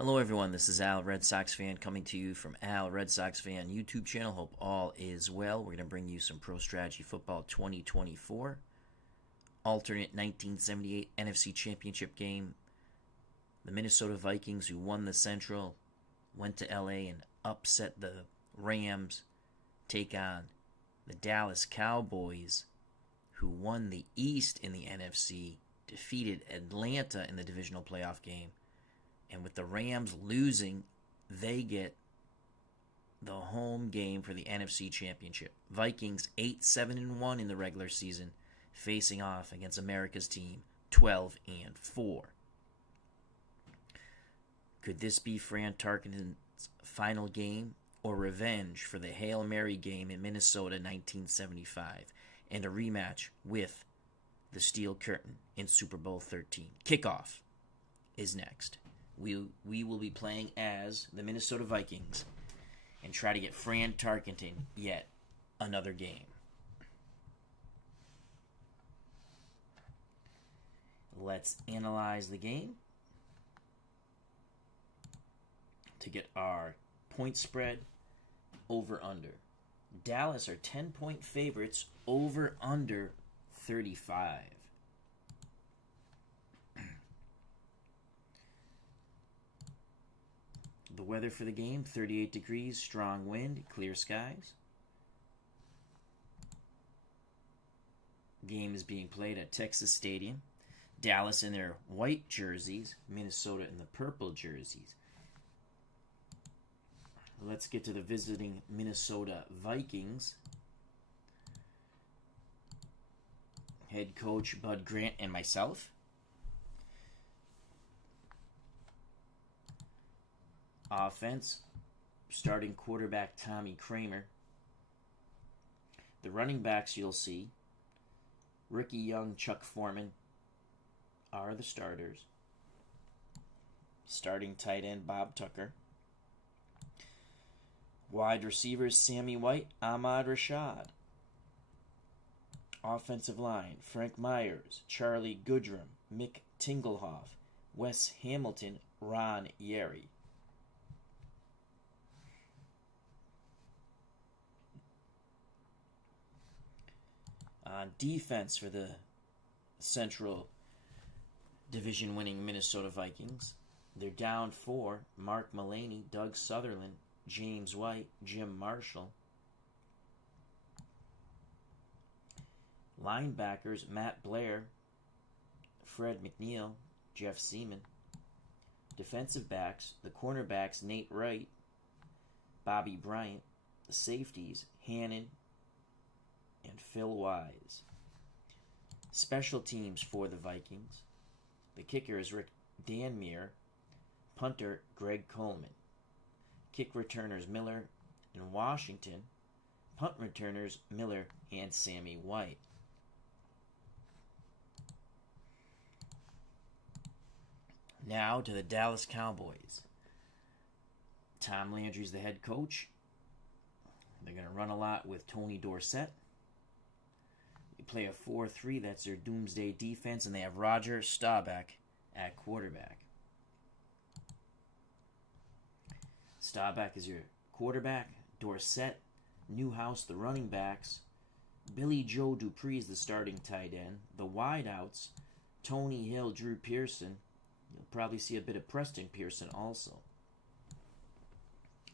Hello everyone, this is Al, Red Sox fan, coming to you from Al, Red Sox fan YouTube channel. Hope all is well. We're going to bring you some Pro Strategy Football 2024. Alternate 1978 NFC Championship game. The Minnesota Vikings, who won the Central, went to LA and upset the Rams, take on the Dallas Cowboys, who won the East in the NFC, defeated Atlanta in the divisional playoff game. And with the Rams losing, they get the home game for the NFC Championship. Vikings 8-7-1 in the regular season, facing off against America's team 12-4. Could this be Fran Tarkenton's final game or revenge for the Hail Mary game in Minnesota 1975 and a rematch with the Steel Curtain in Super Bowl XIII? Kickoff is next. We will be playing as the Minnesota Vikings and try to get Fran Tarkenton yet another game. Let's analyze the game to get our point spread over-under. Dallas are 10-point favorites, over-under 35. The weather for the game, 38 degrees, strong wind, clear skies. Game is being played at Texas Stadium. Dallas in their white jerseys, Minnesota in the purple jerseys. Let's get to the visiting Minnesota Vikings. Head coach Bud Grant and myself. Offense, starting quarterback Tommy Kramer. The running backs you'll see, Ricky Young, Chuck Foreman are the starters. Starting tight end Bob Tucker. Wide receivers Sammy White, Ahmad Rashad. Offensive line Frank Myers, Charlie Goodrum, Mick Tingelhoff, Wes Hamilton, Ron Yeri. On defense for the Central Division winning Minnesota Vikings, they're down 4. Mark Mullaney, Doug Sutherland, James White, Jim Marshall. Linebackers Matt Blair, Fred McNeil, Jeff Seaman. Defensive backs, the cornerbacks Nate Wright, Bobby Bryant. The safeties Hannon and Phil Wise. Special teams for the Vikings. The kicker is Rick Danmeer. Punter Greg Coleman. Kick returners Miller and Washington. Punt returners Miller and Sammy White. Now to the Dallas Cowboys. Tom Landry's the head coach. They're going to run a lot with Tony Dorsett. They play a 4-3. That's their doomsday defense. And they have Roger Staubach at quarterback. Staubach is your quarterback. Dorsett, Newhouse, the running backs. Billy Joe Dupree is the starting tight end. The wideouts, Tony Hill, Drew Pearson. You'll probably see a bit of Preston Pearson also.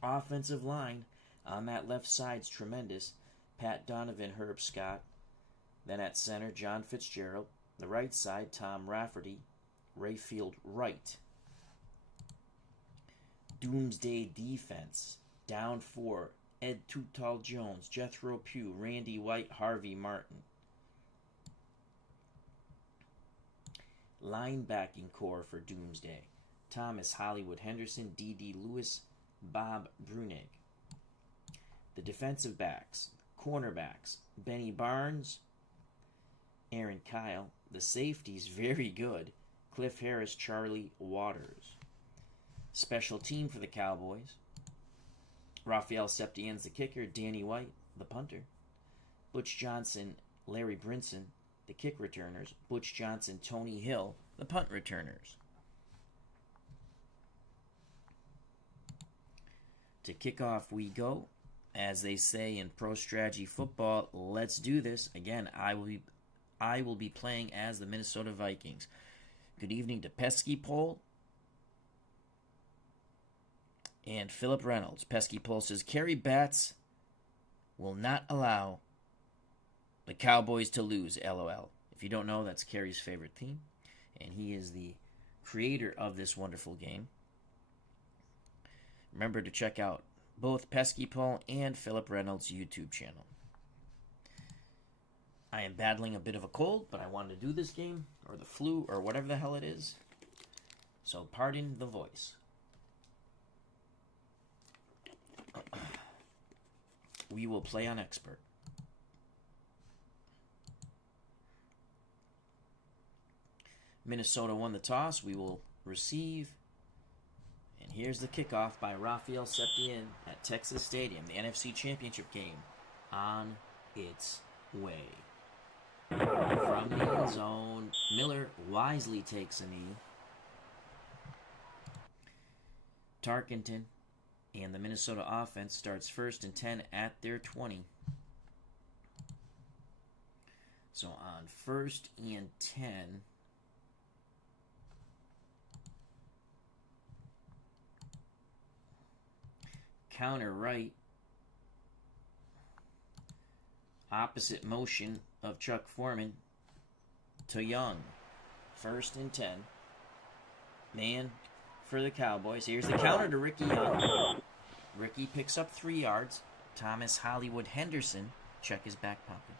Offensive line, on that left side's tremendous. Pat Donovan, Herb Scott. Then at center, John Fitzgerald. The right side, Tom Rafferty, Rayfield Wright. Doomsday defense, down 4, Ed Too Tall Jones, Jethro Pugh, Randy White, Harvey Martin. Linebacking core for Doomsday, Thomas Hollywood Henderson, D.D. Lewis, Bob Brunig. The defensive backs, cornerbacks, Benny Barnes, Aaron Kyle. The safeties, very good, Cliff Harris, Charlie Waters. Special team for the Cowboys, Raphael Septien's the kicker, Danny White, the punter, Butch Johnson, Larry Brinson, the kick returners, Butch Johnson, Tony Hill, the punt returners. To kickoff we go. As they say in pro strategy football, let's do this. Again, I will be playing as the Minnesota Vikings. Good evening to Pesky Pole and Philip Reynolds. Pesky Pole says, Kerry Batts will not allow the Cowboys to lose, LOL. If you don't know, that's Kerry's favorite team, and he is the creator of this wonderful game. Remember to check out both Pesky Pole and Philip Reynolds' YouTube channel. I am battling a bit of a cold, but I wanted to do this game, or the flu, or whatever the hell it is. So pardon the voice. We will play on expert. Minnesota won the toss. We will receive. And here's the kickoff by Rafael Septien at Texas Stadium. The NFC Championship game on its way. From the end zone, Miller wisely takes a knee. Tarkenton and the Minnesota offense starts 1st and 10 at their 20. So on 1st and 10, counter right, opposite motion of Chuck Foreman to Young. 1st and 10. Man for the Cowboys. Here's the counter to Ricky Young. Ricky picks up 3 yards. Thomas Hollywood Henderson, check his back pocket,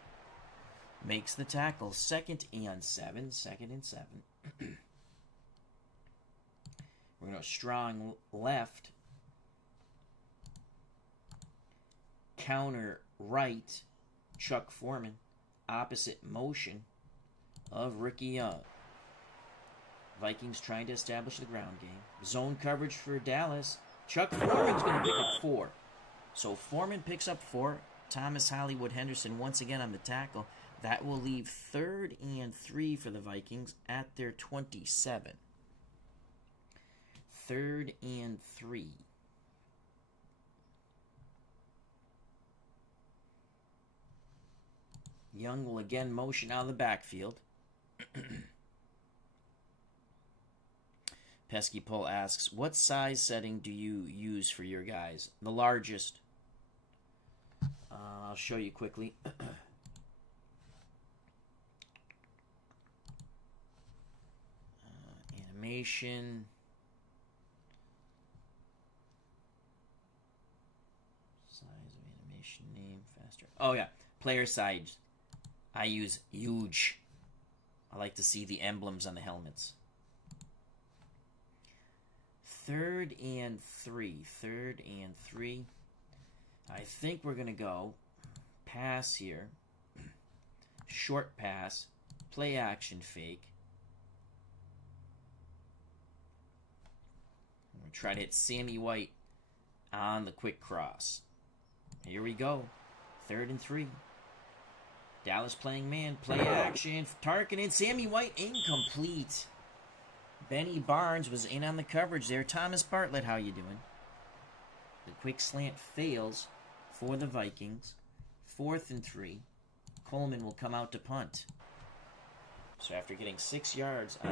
makes the tackle. 2nd and 7. 2nd and 7. We're going to strong left. Counter right, Chuck Foreman. Opposite motion of Ricky Young. Vikings trying to establish the ground game. Zone coverage for Dallas. Chuck Foreman's going to pick up 4. So Foreman picks up 4. Thomas Hollywood Henderson once again on the tackle. That will leave 3rd and 3 for the Vikings at their 27. 3rd and 3. Young will again motion out of the backfield. Pesky Pole asks, what size setting do you use for your guys? The largest. I'll show you quickly. Animation. Size of animation, name, faster. Oh yeah, player size. I use huge. I like to see the emblems on the helmets. 3rd and 3. 3rd and 3. I think we're going to go pass here. Short pass. Play action fake. I'm going to try to hit Sammy White on the quick cross. Here we go. 3rd and 3. Dallas playing man. Play action. Tarkenton. Sammy White incomplete. Benny Barnes was in on the coverage there. Thomas Bartlett, how you doing? The quick slant fails for the Vikings. 4th and 3. Coleman will come out to punt. So after getting 7 yards on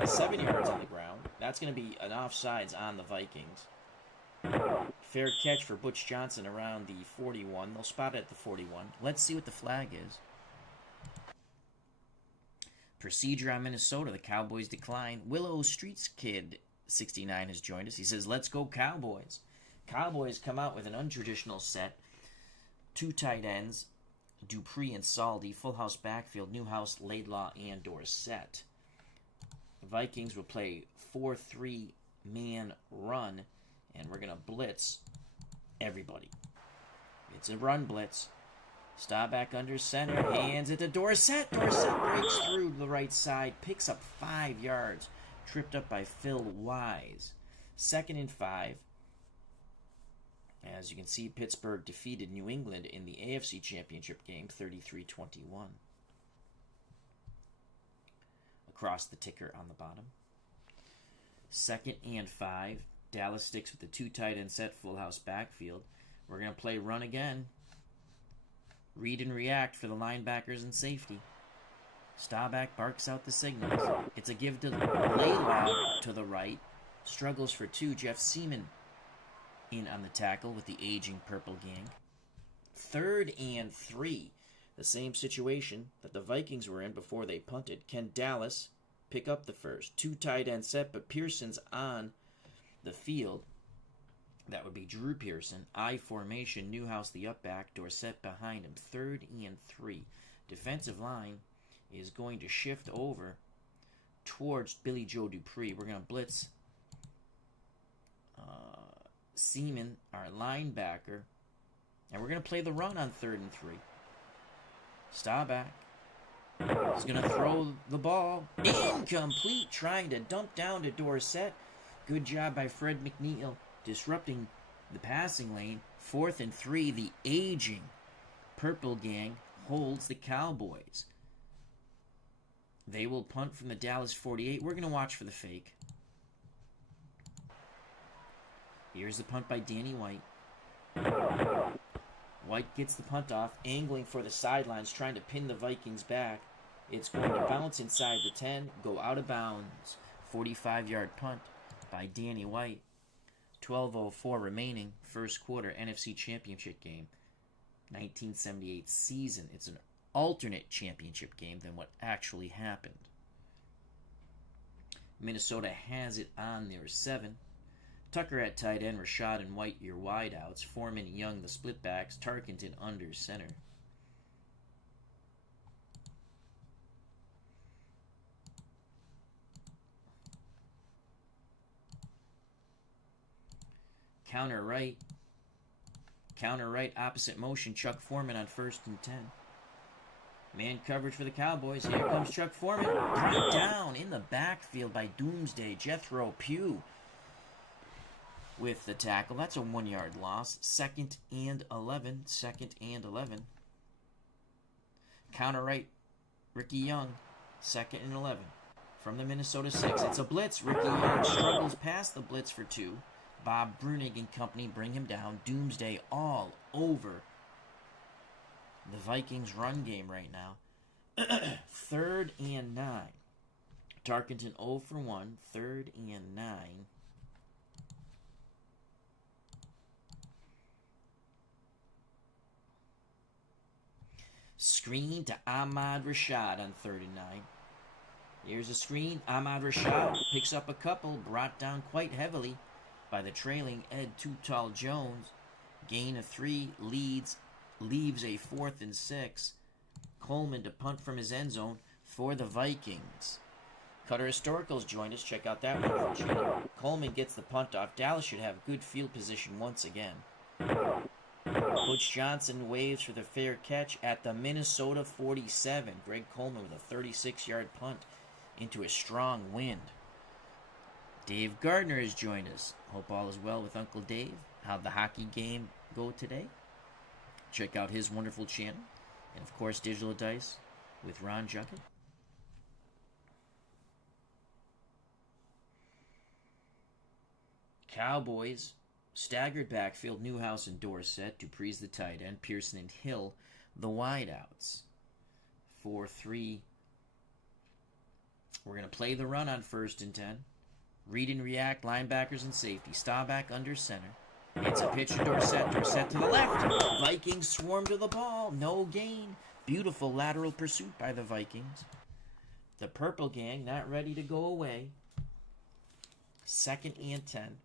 the ground, that's going to be an offsides on the Vikings. Fair catch for Butch Johnson around the 41. They'll spot it at the 41. Let's see what the flag is. Procedure on Minnesota. The Cowboys decline. Willow Streets Kid 69 has joined us. He says, let's go Cowboys. Cowboys come out with an untraditional set. 2 tight ends, Dupree and Saldi. Full house backfield, Newhouse, Laidlaw, and Dorsett. The Vikings will play 4-3 man run, and we're going to blitz everybody. It's a run blitz. Stop back under center, hands it to Dorsett. Dorsett breaks through to the right side, picks up 5 yards, tripped up by Phil Wise. 2nd and 5. As you can see, Pittsburgh defeated New England in the AFC Championship game, 33-21. Across the ticker on the bottom. 2nd and 5. Dallas sticks with the 2 tight end set, full house backfield. We're going to play run again. Read and react for the linebackers and safety. Staubach barks out the signals. It's a give to Laylaw to the right. Struggles for 2. Jeff Seaman in on the tackle with the aging Purple Gang. 3rd and 3. The same situation that the Vikings were in before they punted. Can Dallas pick up the first? 2 tight end set, but Pearson's on the field. That would be Drew Pearson. I formation, Newhouse the up back, Dorsett behind him. 3rd and 3. Defensive line is going to shift over towards Billy Joe Dupree. We're going to blitz Seaman, our linebacker, and we're going to play the run on 3rd and 3. Staubach is going to throw the ball. Incomplete, trying to dump down to Dorsett. Good job by Fred McNeil disrupting the passing lane. 4th and 3, the aging Purple Gang holds the Cowboys. They will punt from the Dallas 48. We're going to watch for the fake. Here's the punt by Danny White. White gets the punt off, angling for the sidelines, trying to pin the Vikings back. It's going to bounce inside the 10, go out of bounds. 45-yard punt by Danny White. 12:04 remaining, first quarter, NFC Championship game. 1978 season. It's an alternate championship game than what actually happened. Minnesota has it on their 7. Tucker at tight end, Rashad and White your wideouts, Foreman, Young the split backs, Tarkenton under center. Counter right, opposite motion, Chuck Foreman on 1st and 10. Man coverage for the Cowboys. Here comes Chuck Foreman. Brought down in the backfield by Doomsday. Jethro Pugh with the tackle. That's a 1-yard loss. 2nd and 11. Counter right, Ricky Young. 2nd and 11. From the Minnesota 6. It's a blitz. Ricky Young struggles past the blitz for 2. Bob Brunig and company bring him down. Doomsday all over the Vikings run game right now. 3rd and 9. Tarkenton 0 for 1. 3rd and 9. Screen to Ahmad Rashad on 3rd and 9. Here's a screen. Ahmad Rashad picks up a couple, brought down quite heavily by the trailing Ed Too Tall Jones. Gain of 3, leaves a 4th and 6. Coleman to punt from his end zone for the Vikings. Cutter Historicals joined us. Check out that one. Coleman gets the punt off. Dallas should have good field position once again. Butch Johnson waves for the fair catch at the Minnesota 47. Greg Coleman with a 36-yard punt into a strong wind. Dave Gardner has joined us. Hope all is well with Uncle Dave. How'd the hockey game go today? Check out his wonderful channel. And, of course, Digital Dice with Ron Juckett. Cowboys, staggered backfield, Newhouse and Dorsett. Dupree's the tight end. Pearson and Hill, the wideouts. 4-3. We're going to play the run on 1st and 10. Read and react, linebackers and safety. Staubach under center. It's a pitch to Dorsett. Dorsett to the left. Vikings swarm to the ball. No gain. Beautiful lateral pursuit by the Vikings. The Purple Gang not ready to go away. 2nd and 10.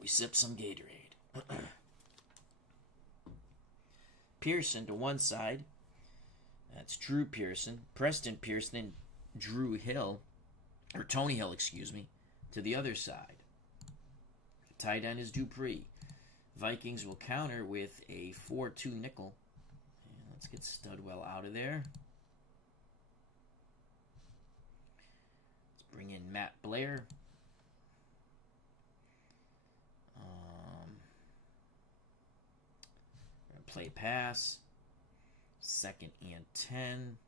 We sip some Gatorade. Pearson to one side. That's Drew Pearson. Preston Pearson and Drew Hill. Or Tony Hill, excuse me. To the other side. The tight end is Dupree. Vikings will counter with a 4-2 nickel. And let's get Studwell out of there. Let's bring in Matt Blair. We're going to play pass. 2nd and 10.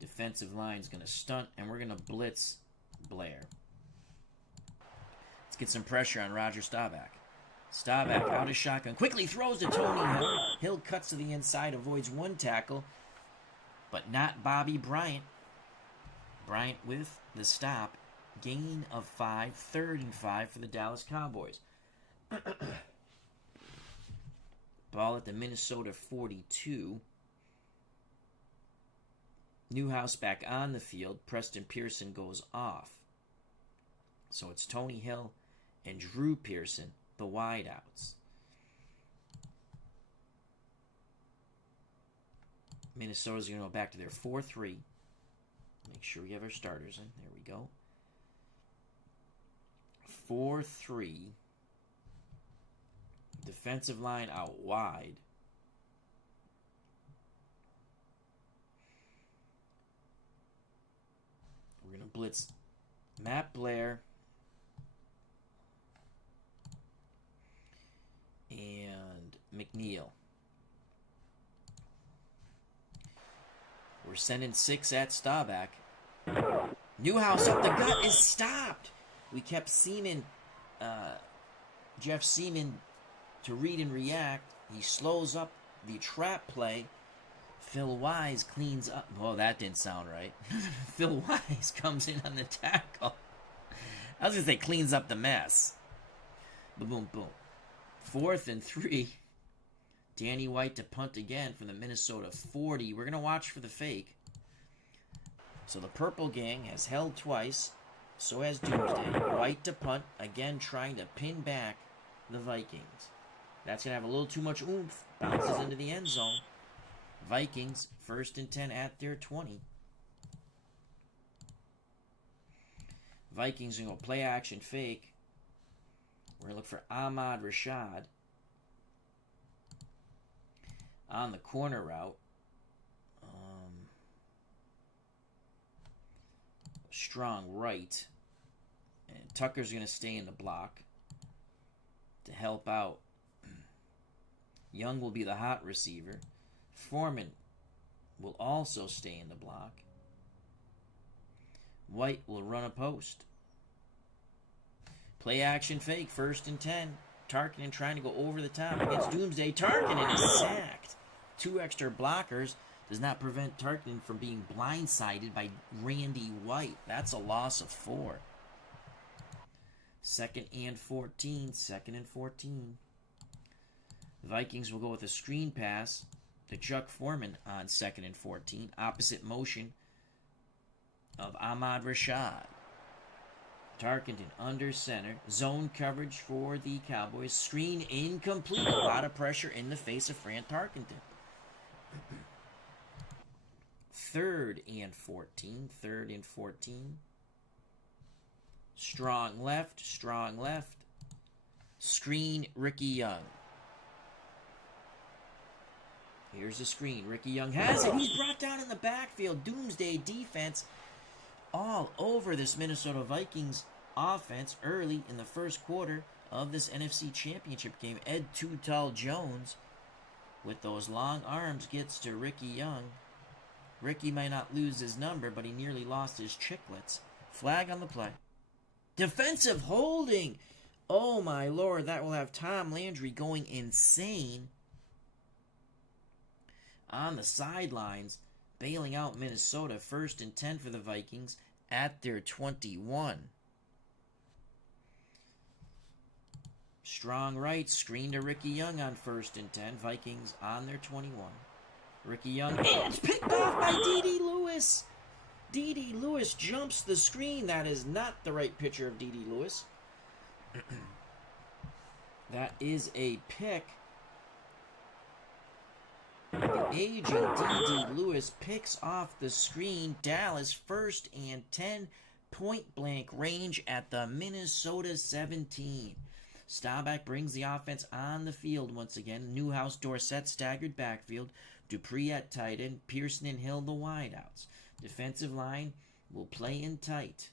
Defensive line is going to stunt, and we're going to blitz Blair. Let's get some pressure on Roger Staubach. Staubach out of shotgun. Quickly throws to Tony Hill. Hill cuts to the inside, avoids one tackle, but not Bobby Bryant. Bryant with the stop. Gain of 5, 3rd and 5 for the Dallas Cowboys. Ball at the Minnesota 42. Newhouse back on the field. Preston Pearson goes off. So it's Tony Hill and Drew Pearson, the wideouts. Minnesota's going to go back to their 4-3. Make sure we have our starters in. There we go. 4-3. Defensive line out wide. We're going to blitz Matt Blair and McNeil. We're sending 6 at Staubach. Newhouse up the gut is stopped. We kept Jeff Seaman to read and react. He slows up the trap play. Phil Wise cleans up. Well, that didn't sound right. Phil Wise comes in on the tackle. I was going to say cleans up the mess. Boom, boom. 4th and 3. Danny White to punt again from the Minnesota 40. We're going to watch for the fake. So the Purple Gang has held twice. So has Doomsday. White to punt. Again trying to pin back the Vikings. That's going to have a little too much oomph. Bounces into the end zone. Vikings 1st and 10 at their 20. Vikings going to go play action fake. We're going to look for Ahmad Rashad on the corner route. Strong right. And Tucker's going to stay in the block to help out. Young will be the hot receiver. Foreman will also stay in the block. White will run a post. Play action fake, 1st and 10. Tarkenton trying to go over the top against Doomsday. Tarkenton is sacked. 2 extra blockers does not prevent Tarkenton from being blindsided by Randy White. That's a loss of 4. 2nd and 14. 2nd and 14. The Vikings will go with a screen pass to Chuck Foreman on 2nd and 14. Opposite motion of Ahmad Rashad. Tarkenton under center. Zone coverage for the Cowboys. Screen incomplete. A lot of pressure in the face of Fran Tarkenton. 3rd and 14. 3rd and 14. Strong left. Strong left. Screen Ricky Young. Here's the screen. Ricky Young has it. He's brought down in the backfield. Doomsday defense all over this Minnesota Vikings offense early in the first quarter of this NFC Championship game. Ed Too Tall Jones with those long arms gets to Ricky Young. Ricky might not lose his number, but he nearly lost his chiclets. Flag on the play. Defensive holding. Oh my Lord, that will have Tom Landry going insane on the sidelines, bailing out Minnesota. 1st and 10 for the Vikings at their 21. Strong right, screen to Ricky Young on 1st and 10. Vikings on their 21. Ricky Young, and it's picked off by D.D. Lewis. D.D. Lewis jumps the screen. That is not the right picture of D.D. Lewis. That is a pick. The aging D.D. Lewis picks off the screen. Dallas 1st and 10. Point blank range at the Minnesota 17. Staubach brings the offense on the field once again. Newhouse, Dorsett staggered backfield. Dupree at tight end. Pearson and Hill the wideouts. Defensive line will play in tight.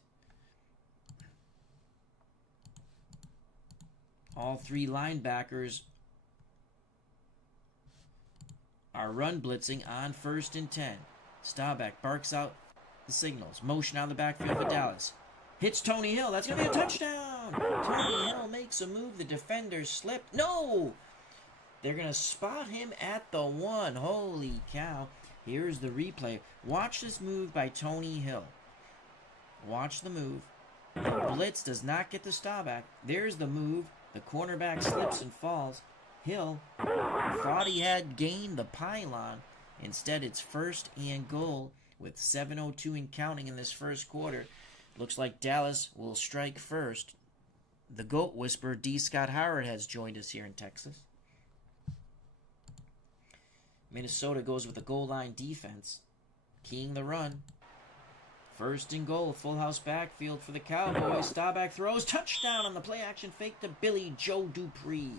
All 3 linebackers are run blitzing on 1st and 10. Staubach barks out the signals. Motion out of the backfield for Dallas. Hits Tony Hill. That's going to be a touchdown. down. Tony Hill makes a move. The defender slipped. No! They're going to spot him at the 1. Holy cow. Here's the replay. Watch this move by Tony Hill. Watch the move. The blitz does not get the stop back. There's the move. The cornerback slips and falls. Hill thought he had gained the pylon. Instead, it's 1st and goal with 7:02 and counting in this first quarter. Looks like Dallas will strike first. The GOAT whisperer, D. Scott Howard, has joined us here in Texas. Minnesota goes with a goal line defense, keying the run. 1st and goal, full house backfield for the Cowboys. Staubach throws, touchdown on the play action fake to Billy Joe Dupree.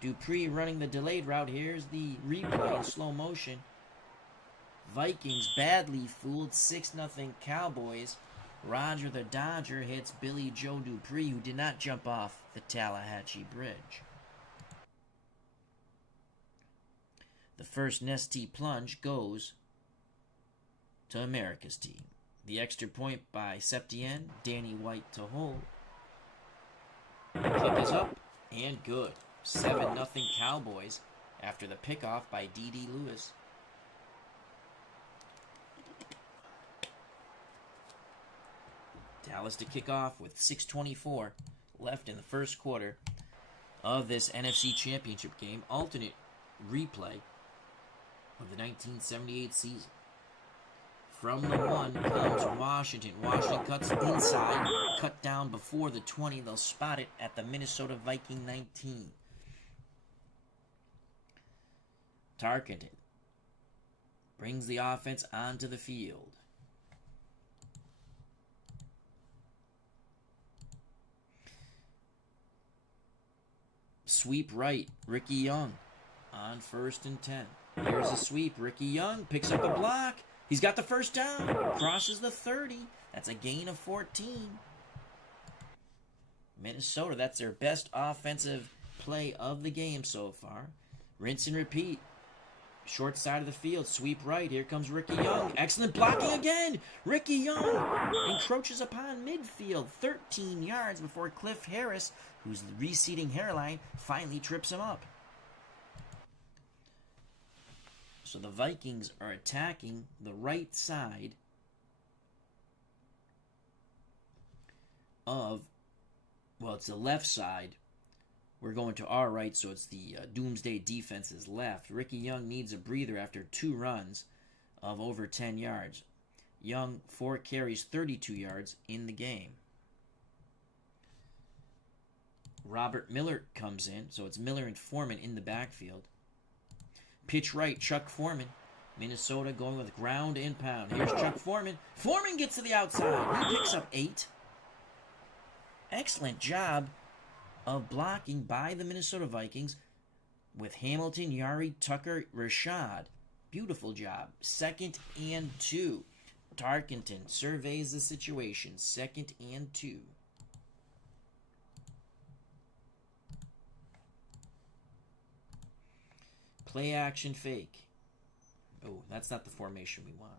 Dupree running the delayed route. Here's the replay in slow motion. Vikings badly fooled, 6-0 Cowboys. Roger the Dodger hits Billy Joe Dupree, who did not jump off the Tallahatchie Bridge. The first Nestea plunge goes to America's team. The extra point by Septien, Danny White to hold. Kick is up and good. 7-0 Cowboys after the pickoff by D.D. Lewis. Dallas to kick off with 6:24 left in the first quarter of this NFC Championship game. Alternate replay of the 1978 season. From the 1 comes Washington. Washington cuts inside, cut down before the 20. They'll spot it at the Minnesota Viking 19. Tarkenton brings the offense onto the field. Sweep right, Ricky Young on 1st and 10. Here's a sweep. Ricky Young picks up a block. He's got the first down. Crosses the 30. That's a gain of 14. Minnesota, that's their best offensive play of the game so far. Rinse and repeat. Short side of the field. Sweep right. Here comes Ricky Young. Excellent blocking again. Ricky Young encroaches upon midfield. 13 yards before Cliff Harris, who's the receding hairline, finally trips him up. So the Vikings are attacking the right side of, well, it's the left side. We're going to our right, so it's the Doomsday Defense's left. Ricky Young needs a breather after 2 runs of over 10 yards. Young, 4 carries, 32 yards in the game. Robert Miller comes in, so it's Miller and Foreman in the backfield. Pitch right, Chuck Foreman. Minnesota going with ground and pound. Here's Chuck Foreman. Foreman gets to the outside. He picks up 8. Excellent job of blocking by the Minnesota Vikings with Hamilton, Yari, Tucker, Rashad. Beautiful job. 2nd and 2. Tarkenton surveys the situation. 2nd and 2. Play action fake. Oh, that's not the formation we want.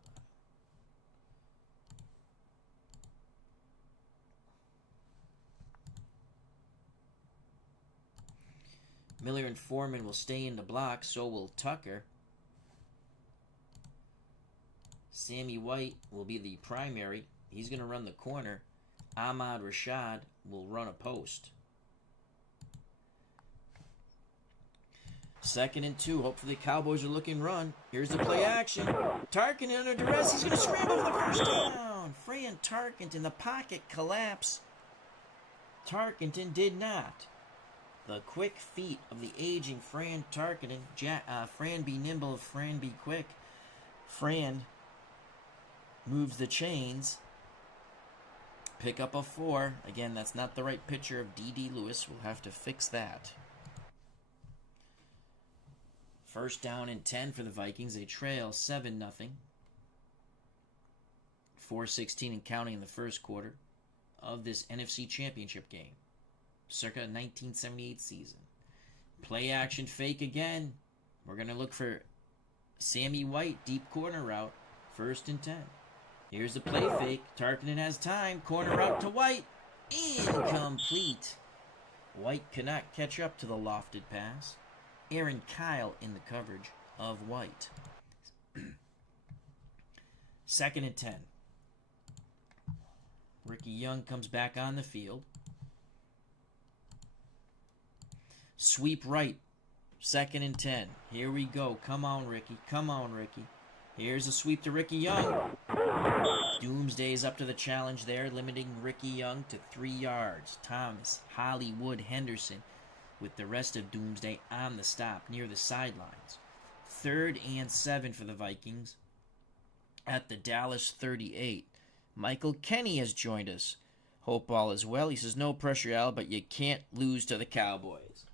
Miller and Foreman will stay in the block, so will Tucker. Sammy White will be the primary. He's going to run the corner. Ahmad Rashad will run a post. 2nd and 2. Hopefully the Cowboys are looking run. Here's the play action. Tarkenton under duress. He's going to scramble for the first down. Fran Tarkenton, the pocket collapse. Tarkenton did not. The quick feet of the aging Fran Tarkenton. Fran be nimble, Fran be quick. Fran moves the chains. Pick up a 4. Again, that's not the right picture of D.D. Lewis. We'll have to fix that. First down and 10 for the Vikings. They trail 7-0. 4:16 and counting in the first quarter of this NFC Championship game. Circa 1978 season. Play action fake again. We're going to look for Sammy White, deep corner route. 1st and 10. Here's the play fake. Tarkenton has time. Corner route to White. Incomplete. White cannot catch up to the lofted pass. Aaron Kyle in the coverage of White. 2nd and 10. Ricky Young comes back on the field. Sweep right. 2nd and 10. Here we go. Come on, Ricky. Come on, Ricky. Here's a sweep to Ricky Young. Doomsday is up to the challenge there, limiting Ricky Young to 3 yards. Thomas, Hollywood, Henderson with the rest of Doomsday on the stop near the sidelines. 3rd and 7 for the Vikings at the Dallas 38. Michael Kenny has joined us. Hope all is well. He says, no pressure, Al, but you can't lose to the Cowboys.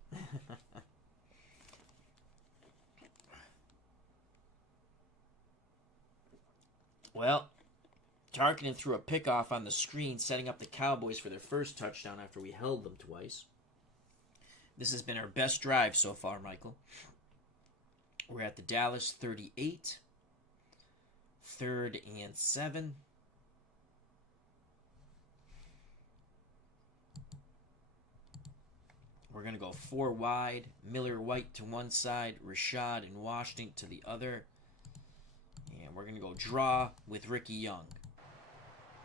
Well, Tarkenton threw a pickoff on the screen, setting up the Cowboys for their first touchdown after we held them twice. This has been our best drive so far, Michael. We're at the Dallas 38. 3rd and 7. We're going to go 4 wide. Miller White to one side. Rashad and Washington to the other. And we're going to go draw with Ricky Young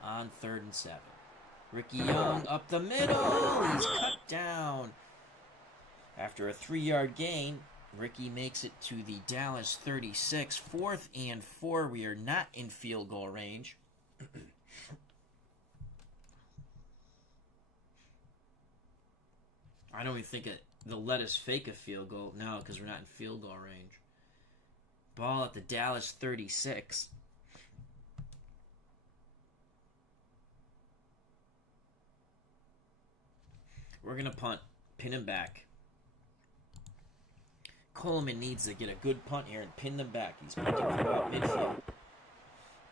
on 3rd and 7. Ricky Young up the middle. He's cut down. After a 3-yard gain, Ricky makes it to the Dallas 36. 4th and 4. We are not in field goal range. I don't even think they'll let us fake a field goal now because we're not in field goal range. Ball at the Dallas 36. We're going to punt, pin him back. Coleman needs to get a good punt here and pin them back. He's punting from about midfield.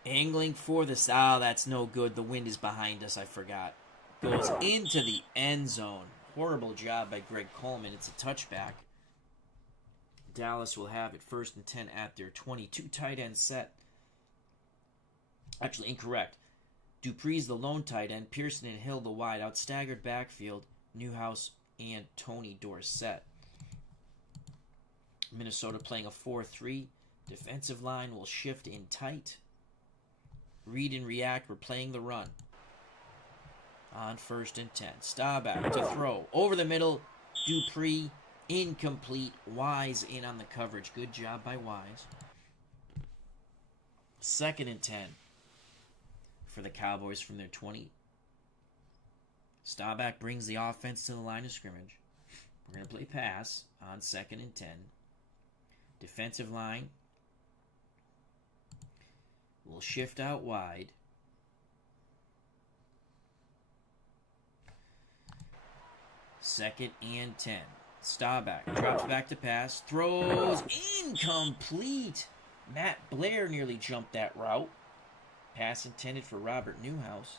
Angling for this. Oh, that's no good. The wind is behind us. I forgot. Goes into the end zone. Horrible job by Greg Coleman. It's a touchback. Dallas will have it 1st and 10 at their 22 tight end set. Actually, incorrect. Dupree's the lone tight end. Pearson and Hill the wide out. Staggered backfield. Newhouse and Tony Dorsett. Minnesota playing a 4-3. Defensive line will shift in tight. Read and react. We're playing the run. On 1st and 10. Staubach to throw. Over the middle. Dupree. Incomplete. Wise in on the coverage. Good job by Wise. 2nd and 10 for the Cowboys from their 20. Staubach brings the offense to the line of scrimmage. We're going to play pass on 2nd and 10. Defensive line will shift out wide. Second and 10. Staubach drops back to pass. Throws incomplete. Matt Blair nearly jumped that route. Pass intended for Robert Newhouse.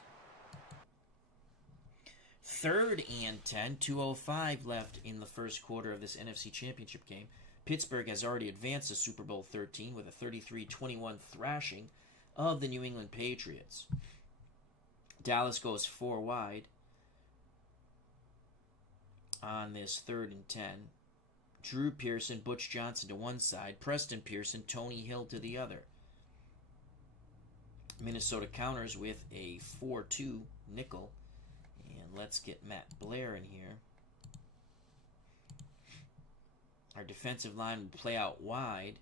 3rd and 10. 2:05 left in the first quarter of this NFC Championship game. Pittsburgh has already advanced to Super Bowl XIII with a 33-21 thrashing of the New England Patriots. Dallas goes 4 wide on this 3rd and 10. Drew Pearson, Butch Johnson to one side. Preston Pearson, Tony Hill to the other. Minnesota counters with a 4-2 nickel. And let's get Matt Blair in here. Our defensive line will play out wide.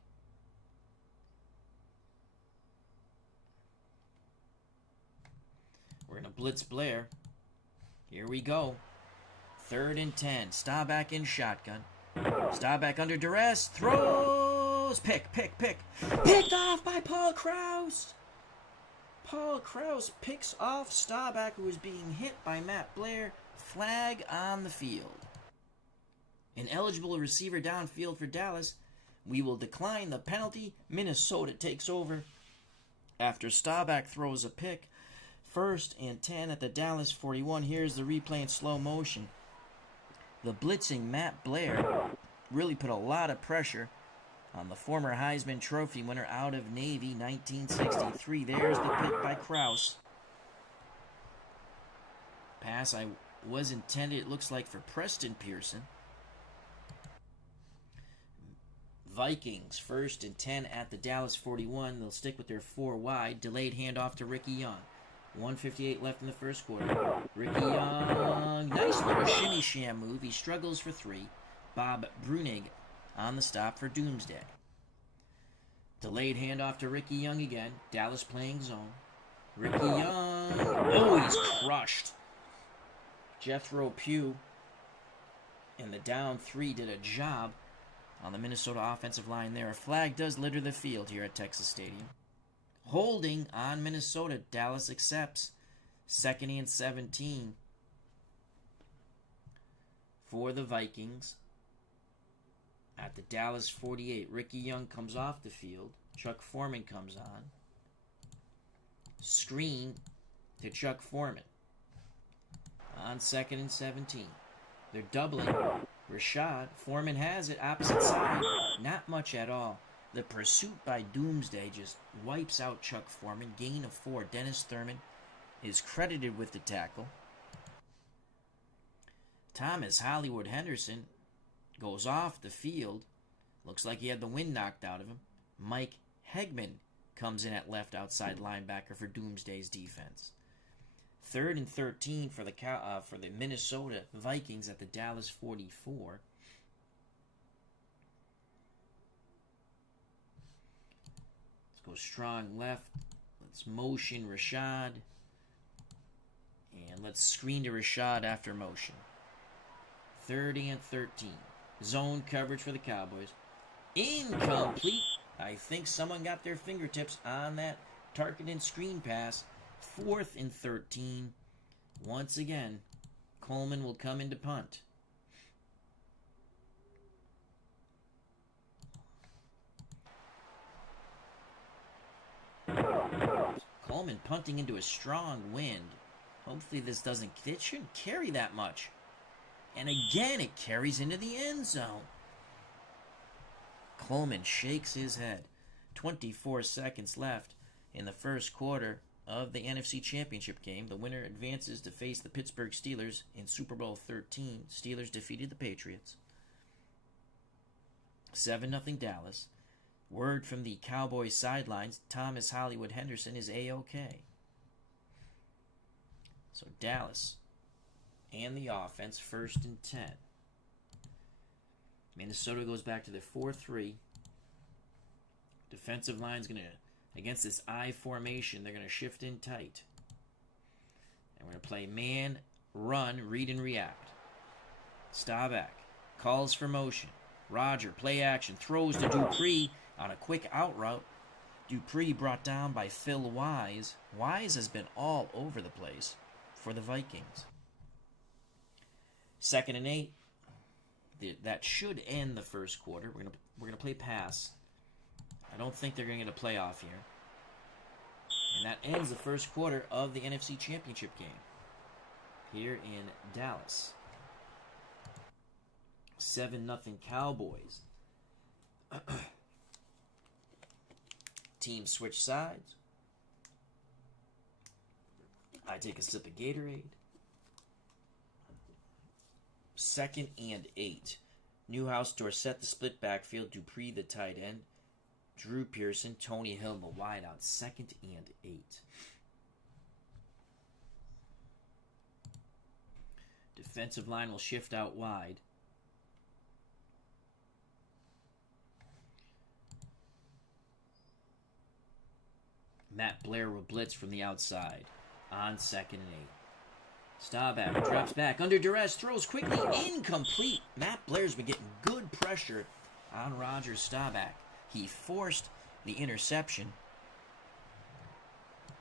We're going to blitz Blair. Here we go. 3rd and 10. Staubach in shotgun. Staubach under duress. Throws. Pick. Picked off by Paul Krause. Paul Krause picks off Staubach, who is being hit by Matt Blair. Flag on the field. An eligible receiver downfield for Dallas. We will decline the penalty. Minnesota takes over after Staubach throws a pick. 1st and 10 at the Dallas 41. Here's the replay in slow motion. The blitzing Matt Blair really put a lot of pressure on the former Heisman Trophy winner out of Navy, 1963. There's the pick by Krause. Pass was intended, it looks like, for Preston Pearson. Vikings, 1st and 10 at the Dallas 41. They'll stick with their 4 wide. Delayed handoff to Ricky Young. 1:58 left in the first quarter. Ricky Young, nice little shimmy sham move. He struggles for 3. Bob Brunig on the stop for Doomsday. Delayed handoff to Ricky Young again. Dallas playing zone. Ricky Young. Oh, he's crushed. Jethro Pugh and the down 3 did a job on the Minnesota offensive line there. A flag does litter the field here at Texas Stadium. Holding on Minnesota. Dallas accepts. 2nd and 17 for the Vikings. At the Dallas 48, Ricky Young comes off the field. Chuck Foreman comes on. Screen to Chuck Foreman. On 2nd and 17. They're doubling. Rashad. Foreman has it. Opposite side. Not much at all. The pursuit by Doomsday just wipes out Chuck Foreman. Gain of 4. Dennis Thurman is credited with the tackle. Thomas Hollywood Henderson goes off the field. Looks like he had the wind knocked out of him. Mike Hegman comes in at left outside linebacker for Doomsday's defense. 3rd and 13 for the Minnesota Vikings at the Dallas 44. Let's go strong left. Let's motion Rashad. And let's screen to Rashad after motion. 3rd and 13. Zone coverage for the Cowboys. Incomplete. I think someone got their fingertips on that Tarkenton screen pass. 4th and 13. Once again, Coleman will come into punt. Coleman punting into a strong wind. Hopefully it shouldn't carry that much. And again, it carries into the end zone. Coleman shakes his head. 24 seconds left in the first quarter of the NFC Championship game. The winner advances to face the Pittsburgh Steelers in Super Bowl XIII. Steelers defeated the Patriots. 7-0 Dallas. Word from the Cowboys sidelines, Thomas Hollywood Henderson is A-OK. So Dallas and the offense, 1st and 10. Minnesota goes back to their 4-3. Defensive line's going to, against this I formation, they're going to shift in tight. And we're going to play man, run, read, and react. Staubach calls for motion. Roger, play action, throws to Dupree on a quick out route. Dupree brought down by Phil Wise. Wise has been all over the place for the Vikings. 2nd and 8. That should end the first quarter. We're gonna play pass. I don't think they're going to get a playoff here. And that ends the first quarter of the NFC Championship game here in Dallas. 7-0 Cowboys. Teams switch sides. I take a sip of Gatorade. 2nd and 8. Newhouse, Dorsett, the split backfield. Dupree, the tight end. Drew Pearson, Tony Hill, the wideout. 2nd and 8. Defensive line will shift out wide. Matt Blair will blitz from the outside on 2nd and 8. Staubach drops back under duress, throws quickly, incomplete. Matt Blair's been getting good pressure on Roger Staubach. He forced the interception.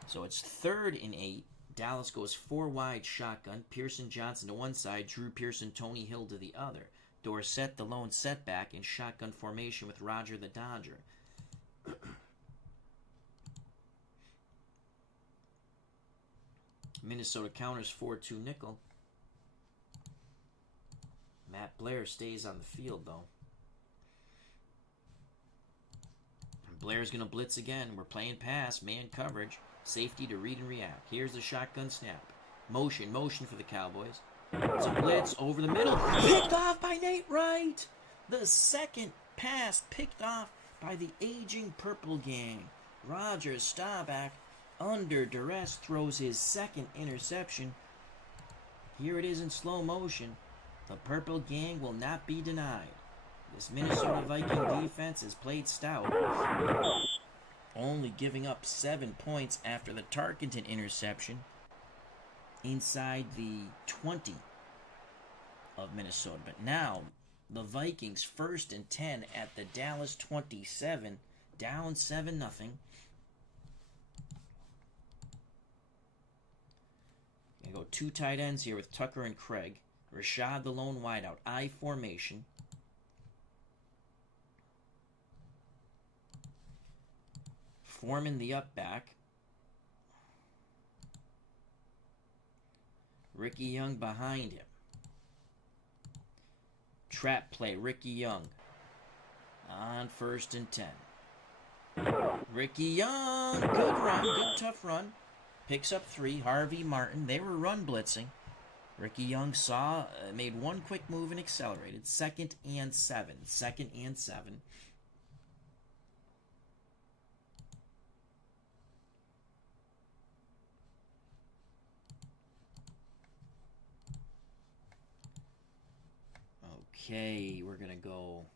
So it's 3rd and 8. Dallas goes 4 wide shotgun. Pearson Johnson to one side, Drew Pearson, Tony Hill to the other. Dorsett the lone setback in shotgun formation with Roger the Dodger. Minnesota counters 4-2 nickel. Matt Blair stays on the field, though. And Blair's going to blitz again. We're playing pass, man coverage, safety to read and react. Here's the shotgun snap. Motion for the Cowboys. It's a blitz over the middle. Picked off by Nate Wright. The second pass picked off by the aging Purple Gang. Roger Staubach, under duress, throws his second interception. Here it is in slow motion. The Purple Gang will not be denied. This Minnesota Viking defense has played stout, only giving up 7 points after the Tarkenton interception inside the 20 of Minnesota. But now, the Vikings 1st and 10 at the Dallas 27, down 7-0. Gonna go 2 tight ends here with Tucker and Craig. Rashad the lone wideout, I formation. Foreman the up back. Ricky Young behind him. Trap play, Ricky Young. On 1st and 10. Ricky Young, good run, good tough run. Picks up 3, Harvey Martin. They were run blitzing. Ricky Young made one quick move and accelerated. 2nd and 7. 2nd and 7. Okay, we're going to go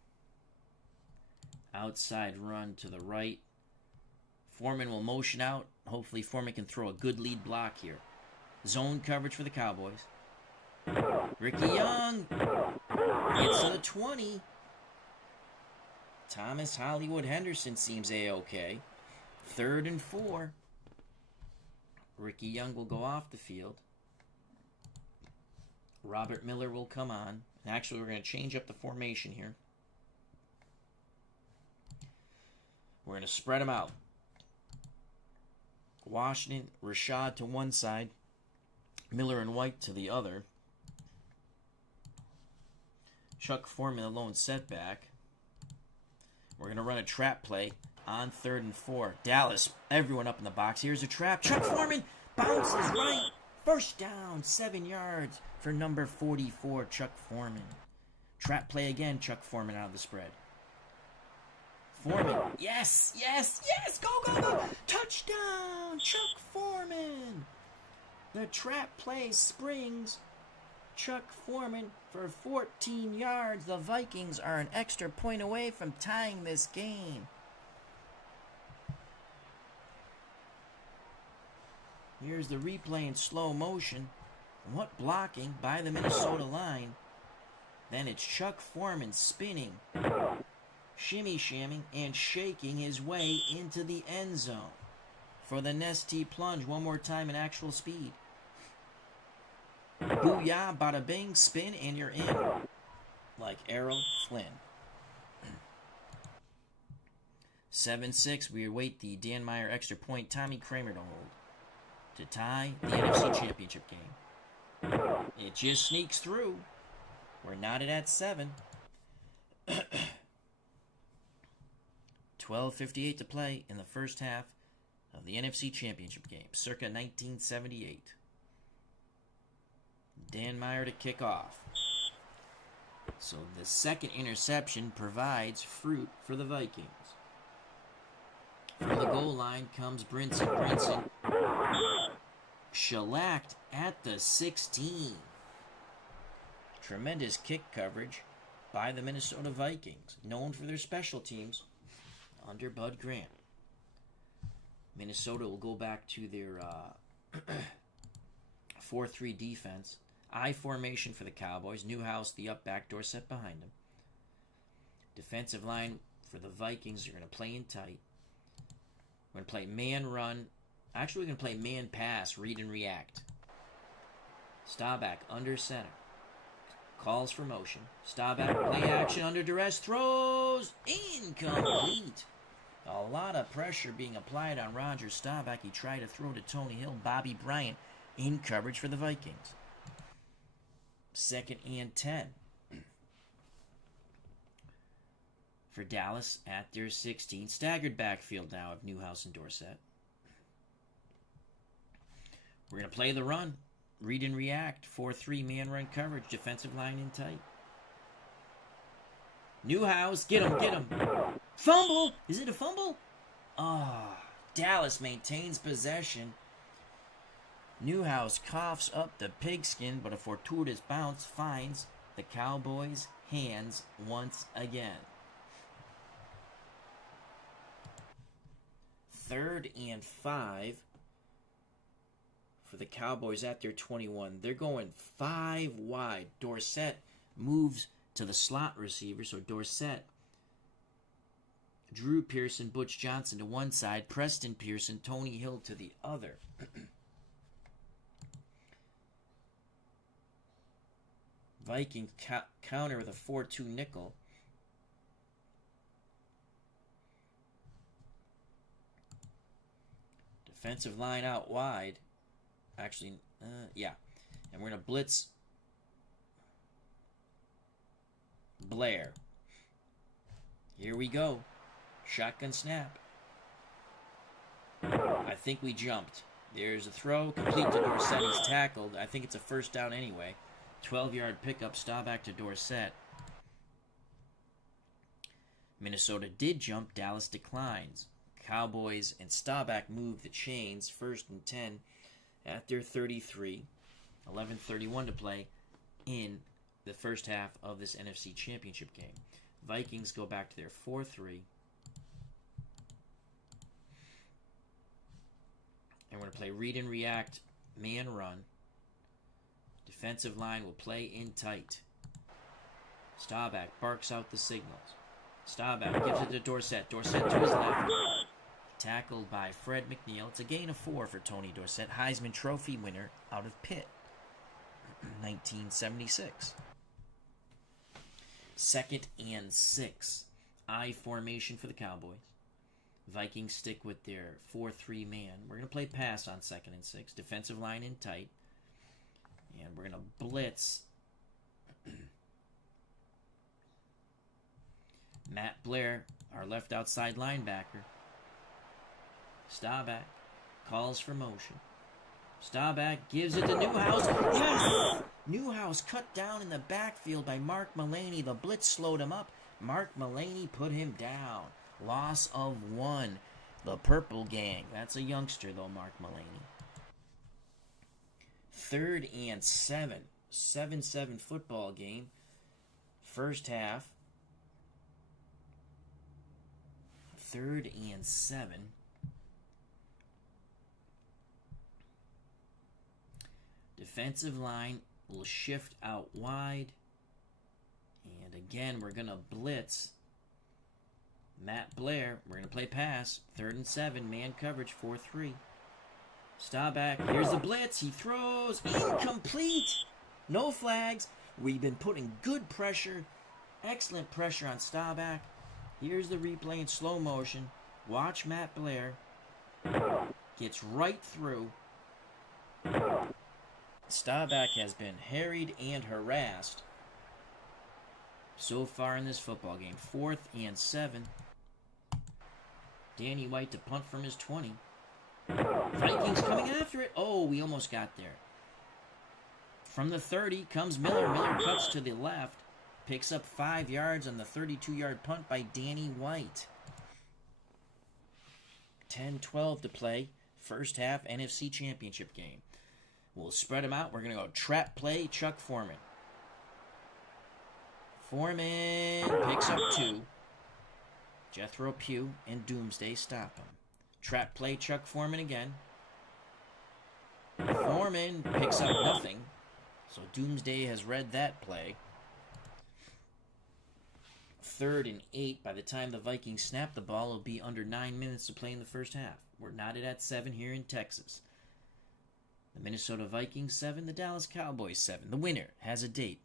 outside run to the right. Foreman will motion out. Hopefully Foreman can throw a good lead block here. Zone coverage for the Cowboys. Ricky Young gets to the 20. Thomas Hollywood Henderson seems A-okay. 3rd and 4. Ricky Young will go off the field. Robert Miller will come on. Actually, we're going to change up the formation here. We're going to spread them out. Washington, Rashad to one side. Miller and White to the other. Chuck Foreman, the lone setback. We're going to run a trap play on 3rd and 4. Dallas, everyone up in the box. Here's a trap. Chuck Foreman bounces right. 1st down, 7 yards for number 44, Chuck Foreman. Trap play again, Chuck Foreman out of the spread. Foreman, yes, go. Touchdown, Chuck Foreman. The trap play springs Chuck Foreman for 14 yards. The Vikings are an extra point away from tying this game. Here's the replay in slow motion. What blocking by the Minnesota line. Then it's Chuck Foreman spinning, shimmy-shamming, and shaking his way into the end zone for the Nestea plunge. One more time in actual speed. Booyah, bada bing, spin, and you're in. Like Errol Flynn. 7-6, we await the Dan Meyer extra point. Tommy Kramer to hold to tie the NFC Championship game. It just sneaks through. We're knotted at 7. 12:58 to play in the first half of the NFC Championship game, circa 1978. Dan Meyer to kick off. So the second interception provides fruit for the Vikings. From the goal line comes Brinson. Brinson shellacked at the 16. Tremendous kick coverage by the Minnesota Vikings, known for their special teams under Bud Grant. Minnesota will go back to their 4-3 defense. I formation for the Cowboys. Newhouse, the up back, Dorsett behind him. Defensive line for the Vikings are going to play in tight. We're going to play man run. Actually, we're going to play man pass, read and react. Staubach under center. Calls for motion. Staubach, play action under duress. Throws. Incomplete. A lot of pressure being applied on Roger Staubach. He tried to throw to Tony Hill. Bobby Bryant in coverage for the Vikings. 2nd and 10. For Dallas at their 16. Staggered backfield now of Newhouse and Dorsett. We're going to play the run. Read and react. 4-3 man run coverage. Defensive line in tight. Newhouse. Get him, get him. Fumble. Is it a fumble? Dallas maintains possession. Newhouse coughs up the pigskin, but a fortuitous bounce finds the Cowboys' hands once again. 3rd and 5 for the Cowboys at their 21. They're going 5 wide. Dorsett moves to the slot receiver, so Dorsett, Drew Pearson, Butch Johnson to one side, Preston Pearson, Tony Hill to the other. Vikings counter with a 4-2 nickel. Defensive line out wide. Actually, yeah. And we're going to blitz Blair. Here we go. Shotgun snap. I think we jumped. There's a throw. Complete to Dorsett. He's tackled. I think it's a first down anyway. 12-yard pickup. Staubach to Dorsett. Minnesota did jump. Dallas declines. Cowboys and Staubach move the chains. 1st and 10 at their 33. 11:31 to play in the first half of this NFC Championship game. Vikings go back to their 4-3. And we're going to play read and react, man run. Defensive line will play in tight. Staubach barks out the signals. Staubach gives it to Dorsett. Dorsett to his left. Tackled by Fred McNeil. It's a gain of 4 for Tony Dorsett. Heisman Trophy winner out of Pitt. 1976. 2nd and 6. I formation for the Cowboys. Vikings stick with their 4-3 man. We're going to play pass on 2nd and 6. Defensive line in tight. And we're going to blitz Matt Blair, our left outside linebacker. Staubach calls for motion. Staubach gives it to Newhouse. Yes! Newhouse cut down in the backfield by Mark Mullaney. The blitz slowed him up. Mark Mullaney put him down. Loss of 1. The Purple Gang. That's a youngster, though, Mark Mullaney. 3rd and 7. 7-7 football game. First half. 3rd and 7. Defensive line will shift out wide. And again, we're going to blitz Matt Blair. We're going to play pass. 3rd and 7. Man coverage. 4-3. Staubach. Here's the blitz. He throws. Incomplete. No flags. We've been putting good pressure. Excellent pressure on Staubach. Here's the replay in slow motion. Watch Matt Blair. Gets right through. Staubach has been harried and harassed so far in this football game. 4th and 7. Danny White to punt from his 20. Vikings coming after it. Oh, we almost got there. From the 30 comes Miller. Miller cuts to the left. Picks up 5 yards on the 32-yard punt by Danny White. 10-12 to play. First half NFC Championship game. We'll spread them out. We're going to go trap play, Chuck Foreman. Foreman picks up 2. Jethro Pugh and Doomsday stop him. Trap play, Chuck Foreman again. Foreman picks up nothing. So Doomsday has read that play. 3rd and 8. By the time the Vikings snap the ball, it'll be under 9 minutes to play in the first half. We're knotted at 7 here in Texas. The Minnesota Vikings 7, the Dallas Cowboys 7. The winner has a date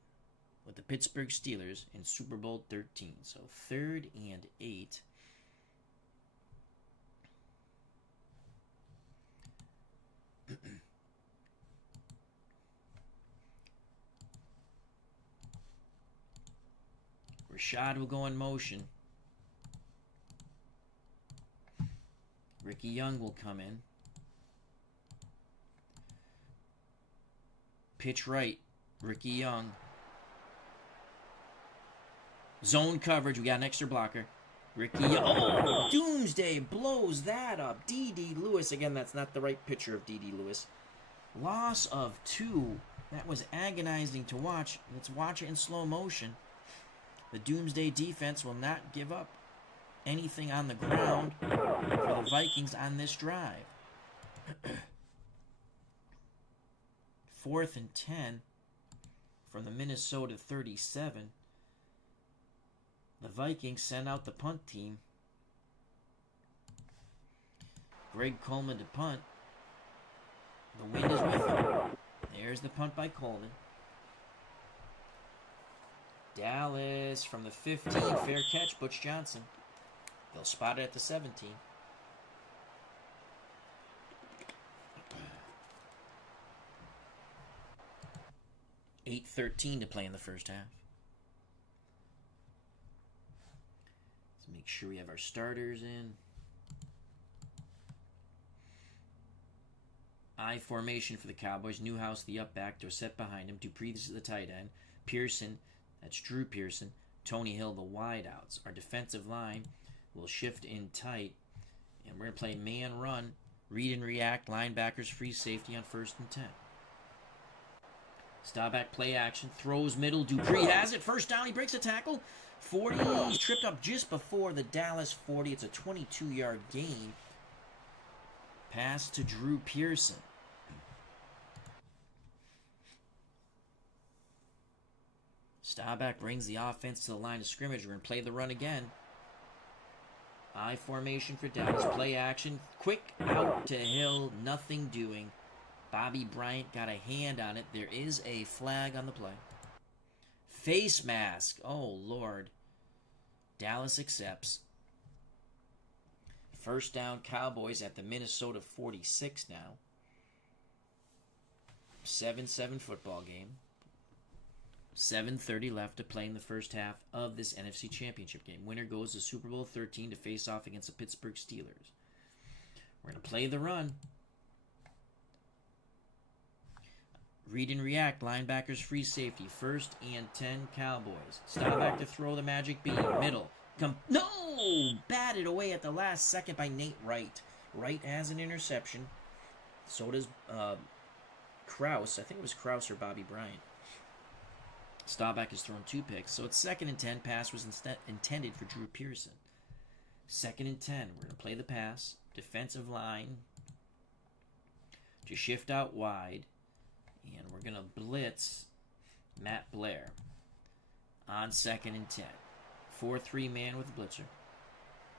with the Pittsburgh Steelers in Super Bowl XIII. So 3rd and 8. Rashad will go in motion. Ricky Young will come in. Pitch right. Ricky Young. Zone coverage. We got an extra blocker. Ricky Young. Oh, Doomsday blows that up. D.D. Lewis. Again, that's not the right picture of D.D. Lewis. Loss of 2. That was agonizing to watch. Let's watch it in slow motion. The Doomsday defense will not give up anything on the ground for the Vikings on this drive. 4th and 10 from the Minnesota 37. The Vikings send out the punt team. Greg Coleman to punt. The wind is with him. There's the punt by Coleman. Dallas from the 15. Fair catch, Butch Johnson. They'll spot it at the 17. $8:13 to play in the first half. Let's make sure we have our starters in. I formation for the Cowboys. Newhouse, the up back. Dorsett behind him. Dupree, this is the tight end. Pearson, that's Drew Pearson. Tony Hill, the wideouts. Our defensive line will shift in tight. And we're going to play man run. Read and react. Linebackers, free safety on 1st and 10. Staubach play action. Throws middle. Dupree has it. First down. He breaks a tackle. 40. He's tripped up just before the Dallas 40. It's a 22-yard gain. Pass to Drew Pearson. Staubach brings the offense to the line of scrimmage. We're going to play the run again. I formation for Dallas. Play action. Quick out to Hill. Nothing doing. Bobby Bryant got a hand on it. There is a flag on the play. Face mask. Oh, Lord. Dallas accepts. First down, Cowboys at the Minnesota 46 now. 7-7 football game. 7:30 left to play in the first half of this NFC Championship game. Winner goes to Super Bowl XIII to face off against the Pittsburgh Steelers. We're going to play the run. Read and react. Linebackers, free safety. 1st and 10 Cowboys. Staubach to throw the magic beam. Middle. No! Batted away at the last second by Nate Wright. Wright has an interception. So does Krause. I think it was Krause or Bobby Bryant. Staubach has thrown 2 picks. So it's 2nd and 10. Pass was intended for Drew Pearson. 2nd and 10. We're going to play the pass. Defensive line to shift out wide. And we're going to blitz Matt Blair on 2nd and 10. 4-3 man with a blitzer.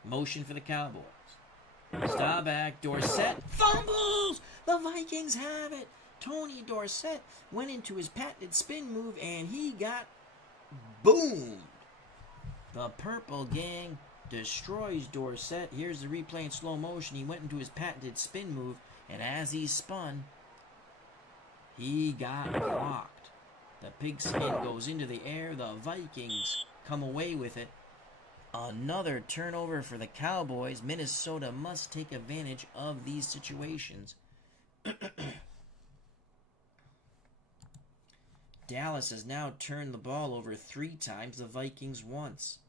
Motion for the Cowboys. Staubach, Dorsett, fumbles! The Vikings have it. Tony Dorsett went into his patented spin move and he got boomed. The Purple Gang destroys Dorsett. Here's the replay in slow motion. He went into his patented spin move and as he spun, he got blocked. The pigskin goes into the air. The Vikings come away with it. Another turnover for the Cowboys. Minnesota must take advantage of these situations. Dallas has now turned the ball over 3 times, the Vikings once.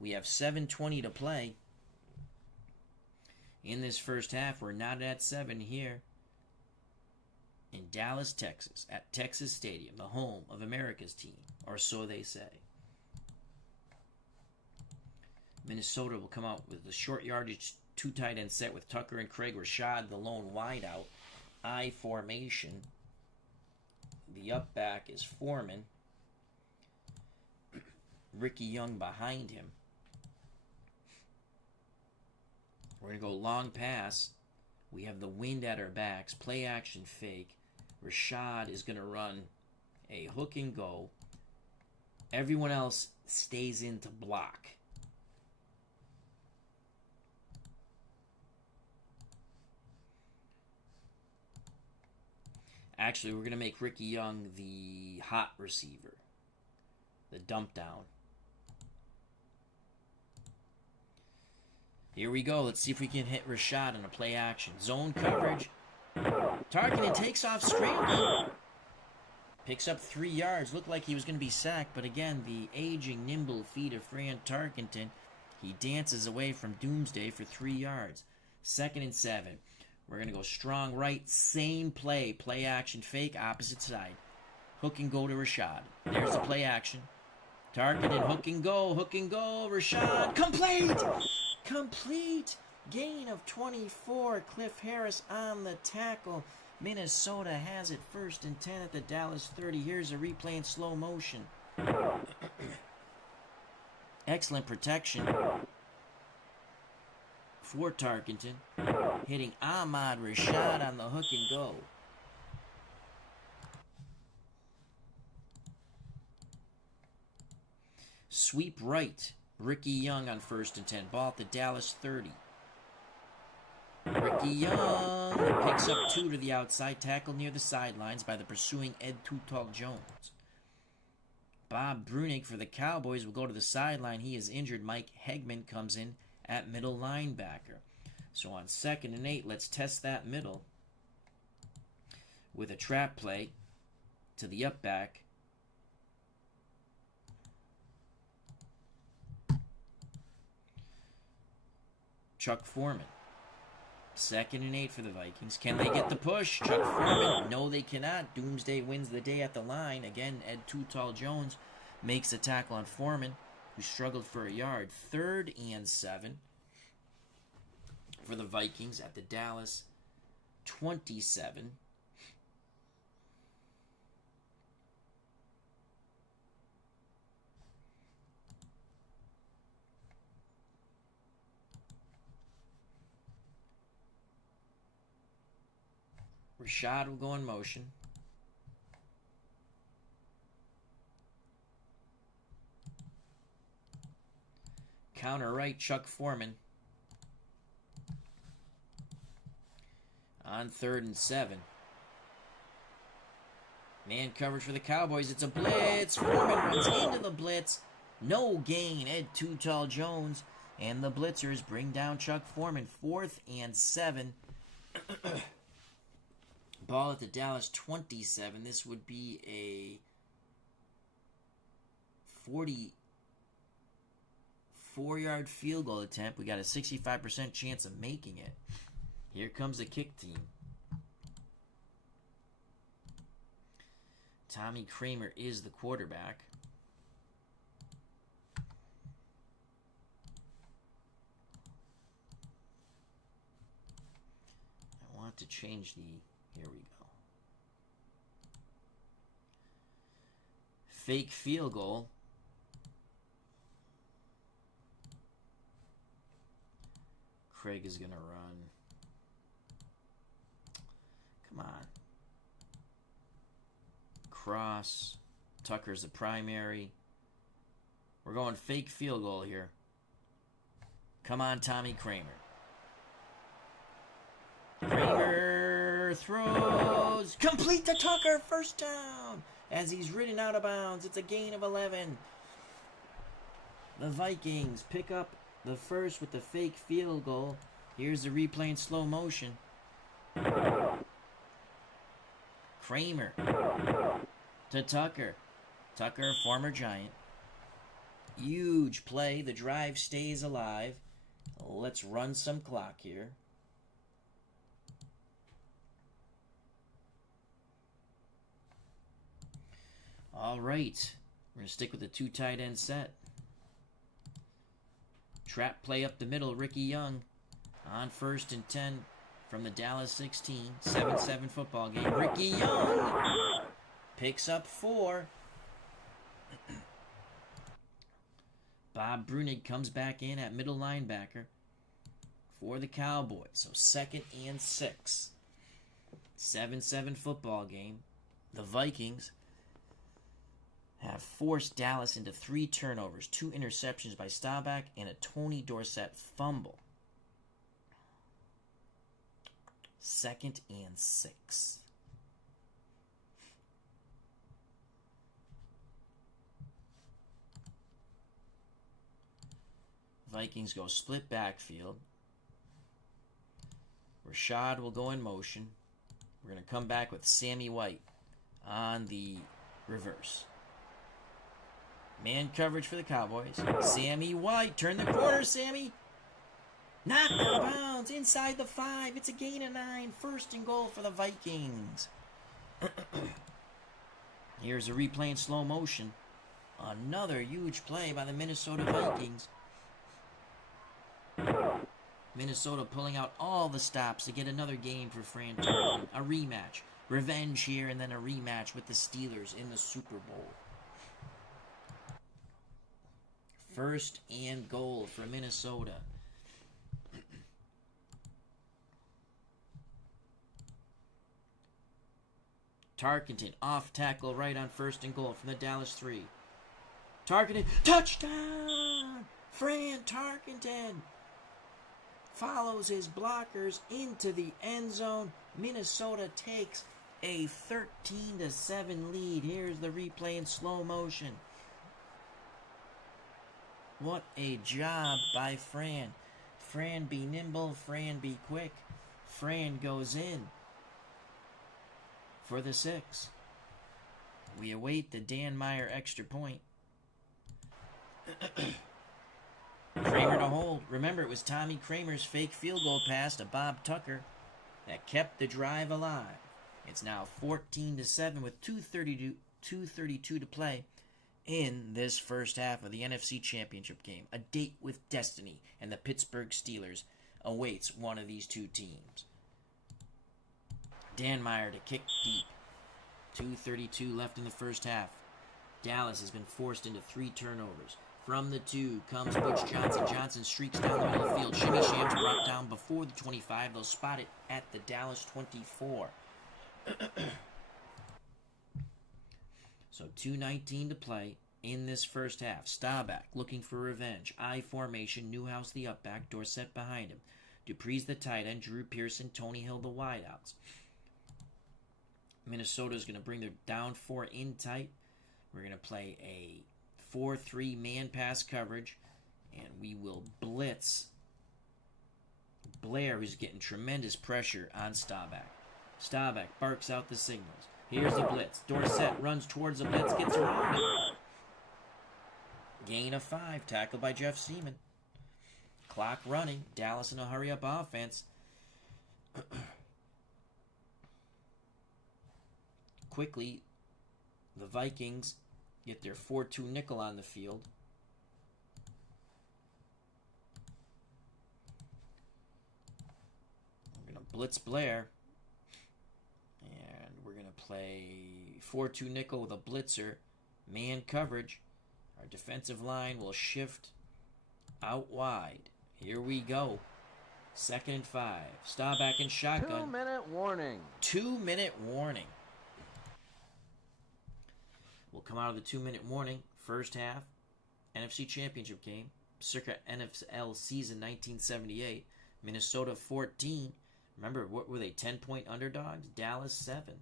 We have 7:20 to play. In this first half, we're not at 7 here. In Dallas, Texas, at Texas Stadium, the home of America's team, or so they say. Minnesota will come out with the short yardage 2 tight end set with Tucker and Craig Rashad, the lone wideout. I formation. The up back is Foreman. Ricky Young behind him. We're going to go long pass. We have the wind at our backs. Play action fake. Rashad is going to run a hook and go. Everyone else stays in to block. Actually, we're going to make Ricky Young the hot receiver. The dump down. Here we go. Let's see if we can hit Rashad in a play action. Zone coverage. Tarkenton takes off scrambling. Picks up 3 yards. Looked like he was going to be sacked, but again, the aging, nimble feet of Fran Tarkenton. He dances away from Doomsday for 3 yards. 2nd and 7. We're going to go strong right. Same play. Play action fake. Opposite side. Hook and go to Rashad. There's the play action. Tarkenton. Hook and go. Hook and go. Rashad. Complete! Complete! Gain of 24. Cliff Harris on the tackle. Minnesota has it 1st and 10 at the Dallas 30. Here's a replay in slow motion. Excellent protection for Tarkenton. Hitting Ahmad Rashad on the hook and go. Sweep right. Ricky Young on 1st and 10. Ball at the Dallas 30. Ricky Young picks up 2 to the outside. Tackle near the sidelines by the pursuing Ed Too Tall Jones. Bob Brunig for the Cowboys will go to the sideline. He is injured. Mike Hegman comes in at middle linebacker. So on 2nd and 8, let's test that middle with a trap play to the up back. Chuck Foreman. 2nd and 8 for the Vikings. Can they get the push? Chuck Foreman. No, they cannot. Doomsday wins the day at the line. Again, Ed Too Tall Jones makes a tackle on Foreman, who struggled for a yard. 3rd and 7 for the Vikings at the Dallas 27. Rashad will go in motion. Counter right, Chuck Foreman. On 3rd and 7. Man coverage for the Cowboys. It's a blitz. Foreman runs into the blitz. No gain. Ed Too Tall Jones. And the blitzers bring down Chuck Foreman. 4th and 7. Ball at the Dallas 27. This would be a 44-yard field goal attempt. We got a 65% chance of making it. Here comes the kick team. Tommy Kramer is the quarterback. I want to change the... Here we go. Fake field goal. Craig is going to run. Come on. Cross. Tucker's the primary. We're going fake field goal here. Come on, Tommy Kramer. Kramer throws. Complete to Tucker. 1st down. As he's ridden out of bounds. It's a gain of 11. The Vikings pick up the first with the fake field goal. Here's the replay in slow motion. Kramer to Tucker. Tucker, former Giant. Huge play. The drive stays alive. Let's run some clock here. All right. We're going to stick with the 2 tight end set. Trap play up the middle. Ricky Young on 1st and 10 from the Dallas 16. 7-7 football game. Ricky Young picks up 4. Bob Brunig comes back in at middle linebacker for the Cowboys. So 2nd and 6. 7-7 football game. The Vikings have forced Dallas into 3 turnovers, 2 interceptions by Staubach, and a Tony Dorsett fumble. 2nd and 6. Vikings go split backfield. Rashad will go in motion. We're going to come back with Sammy White on the Reverse. Man coverage for the Cowboys. Sammy White. Turn the corner, Sammy. Knocked out of bounds. Inside the 5. It's a gain of 9. First and goal for the Vikings. Here's a replay in slow motion. Another huge play by the Minnesota Vikings. Minnesota pulling out all the stops to get another game for Fran Tarkenton. A rematch. Revenge here, and then a rematch with the Steelers in the Super Bowl. First and goal for Minnesota. Tarkenton off tackle right on first and goal from the Dallas 3. Tarkenton, touchdown! Fran Tarkenton follows his blockers into the end zone. Minnesota takes a 13-7 lead. Here's the replay in slow motion. What a job by Fran. Fran be nimble, Fran be quick. Fran goes in for the 6. We await the Dan Meyer extra point. Kramer to hold. Remember, it was Tommy Kramer's fake field goal pass to Bob Tucker that kept the drive alive. It's now 14-7 with 2:32 to play in this first half of the NFC Championship game. A date with destiny and the Pittsburgh Steelers awaits one of these two teams. Dan Meyer to kick deep. 2:32 left in the first half. Dallas has been forced into 3 turnovers. From the 2 comes Butch Johnson. Johnson streaks down the middle of the field. Shimmy Shams brought down before the 25. They'll spot it at the Dallas 24. So 2:19 to play in this first half. Staubach looking for revenge. I formation. Newhouse the up back. Dorsett behind him. Dupree's the tight end. Drew Pearson. Tony Hill the wideouts. Minnesota's going to bring their down 4 in tight. We're going to play a 4-3 man pass coverage, and we will blitz Blair, who's getting tremendous pressure on Staubach. Staubach barks out the signals. Here's the blitz. Dorsett runs towards the blitz, gets around it. Gain of 5, tackled by Jeff Seaman. Clock running. Dallas in a hurry-up offense. Quickly, the Vikings get their 4-2 nickel on the field. We're going to blitz Blair. And we're going to play 4-2 nickel with a blitzer. Man coverage. Our defensive line will shift out wide. Here we go. 2nd and 5. Staubach in shotgun. 2-minute warning. 2-minute warning. We'll come out of the 2-minute warning. First half, NFC Championship game, circa NFL season 1978. Minnesota 14. Remember, what were they, 10-point underdogs? Dallas 7.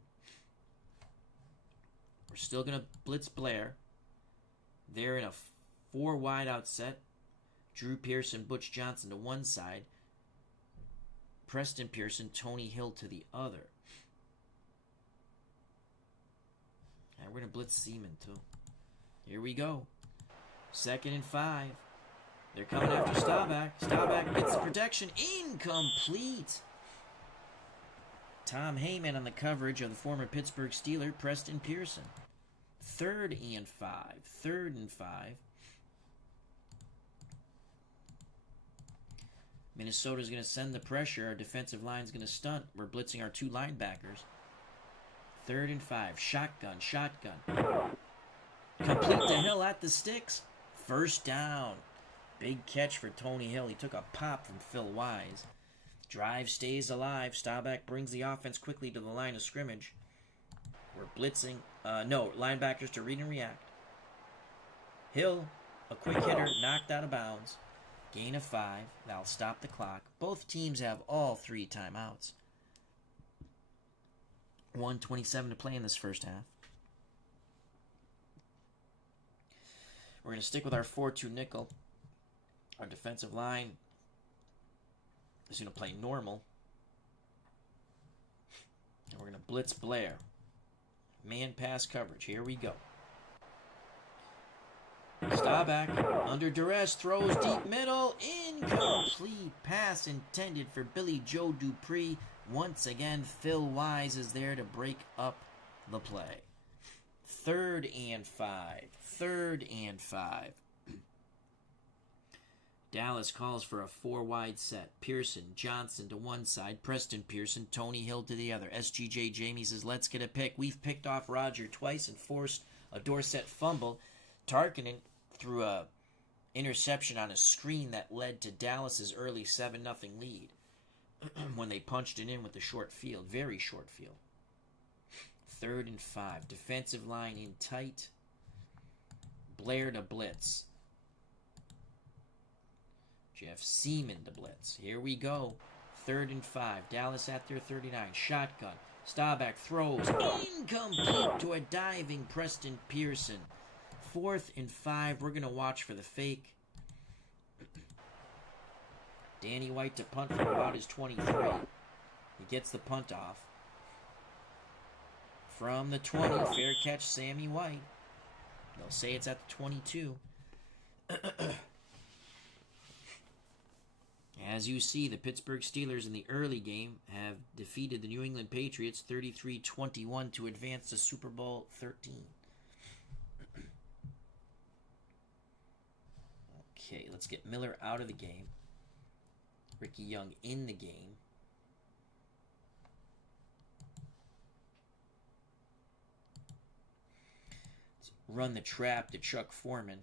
We're still going to blitz Blair. They're in a 4 wideout set. Drew Pearson, Butch Johnson to one side. Preston Pearson, Tony Hill to the other. And we're going to blitz Seaman, too. Here we go. 2nd and 5. They're coming after Staubach. Staubach gets the protection. Incomplete. Tom Heyman on the coverage of the former Pittsburgh Steeler, Preston Pearson. 3rd and 5. 3rd and 5. Minnesota's going to send the pressure. Our defensive line's going to stunt. We're blitzing our 2 linebackers. 3rd and 5. Shotgun. Complete to Hill at the sticks. First down. Big catch for Tony Hill. He took a pop from Phil Wise. Drive stays alive. Staubach brings the offense quickly to the line of scrimmage. We're blitzing. Linebackers to read and react. Hill, a quick hitter, knocked out of bounds. Gain of 5. That'll stop the clock. Both teams have all 3 timeouts. 1:27 to play in this first half. We're going to stick with our 4-2 nickel. Our defensive line is going to play normal. And we're going to blitz Blair. Man pass coverage. Here we go. Staubach, under duress, throws deep middle. Incomplete pass intended for Billy Joe Dupree. Once again, Phil Wise is there to break up the play. 3rd and 5. 3rd and 5. Dallas calls for a 4-wide set. Pearson, Johnson to one side. Preston Pearson, Tony Hill to the other. SGJ Jamie says, let's get a pick. We've picked off Roger twice and forced a Dorsett fumble. Tarkenton threw a interception on a screen that led to Dallas's early 7-0 lead when they punched it in with the short field. Very short field. 3rd and 5. Defensive line in tight. Blair to blitz. Jeff Seaman to blitz. Here we go. 3rd and 5. Dallas at their 39. Shotgun. Staubach throws. Incomplete to a diving Preston Pearson. 4th and 5. We're going to watch for the fake. Danny White to punt from about his 23. He gets the punt off. From the 20. Fair catch, Sammy White. They'll say it's at the 22. As you see, the Pittsburgh Steelers in the early game have defeated the New England Patriots 33-21 to advance to Super Bowl XIII. Okay, let's get Miller out of the game. Ricky Young in the game. Let's run the trap to Chuck Foreman.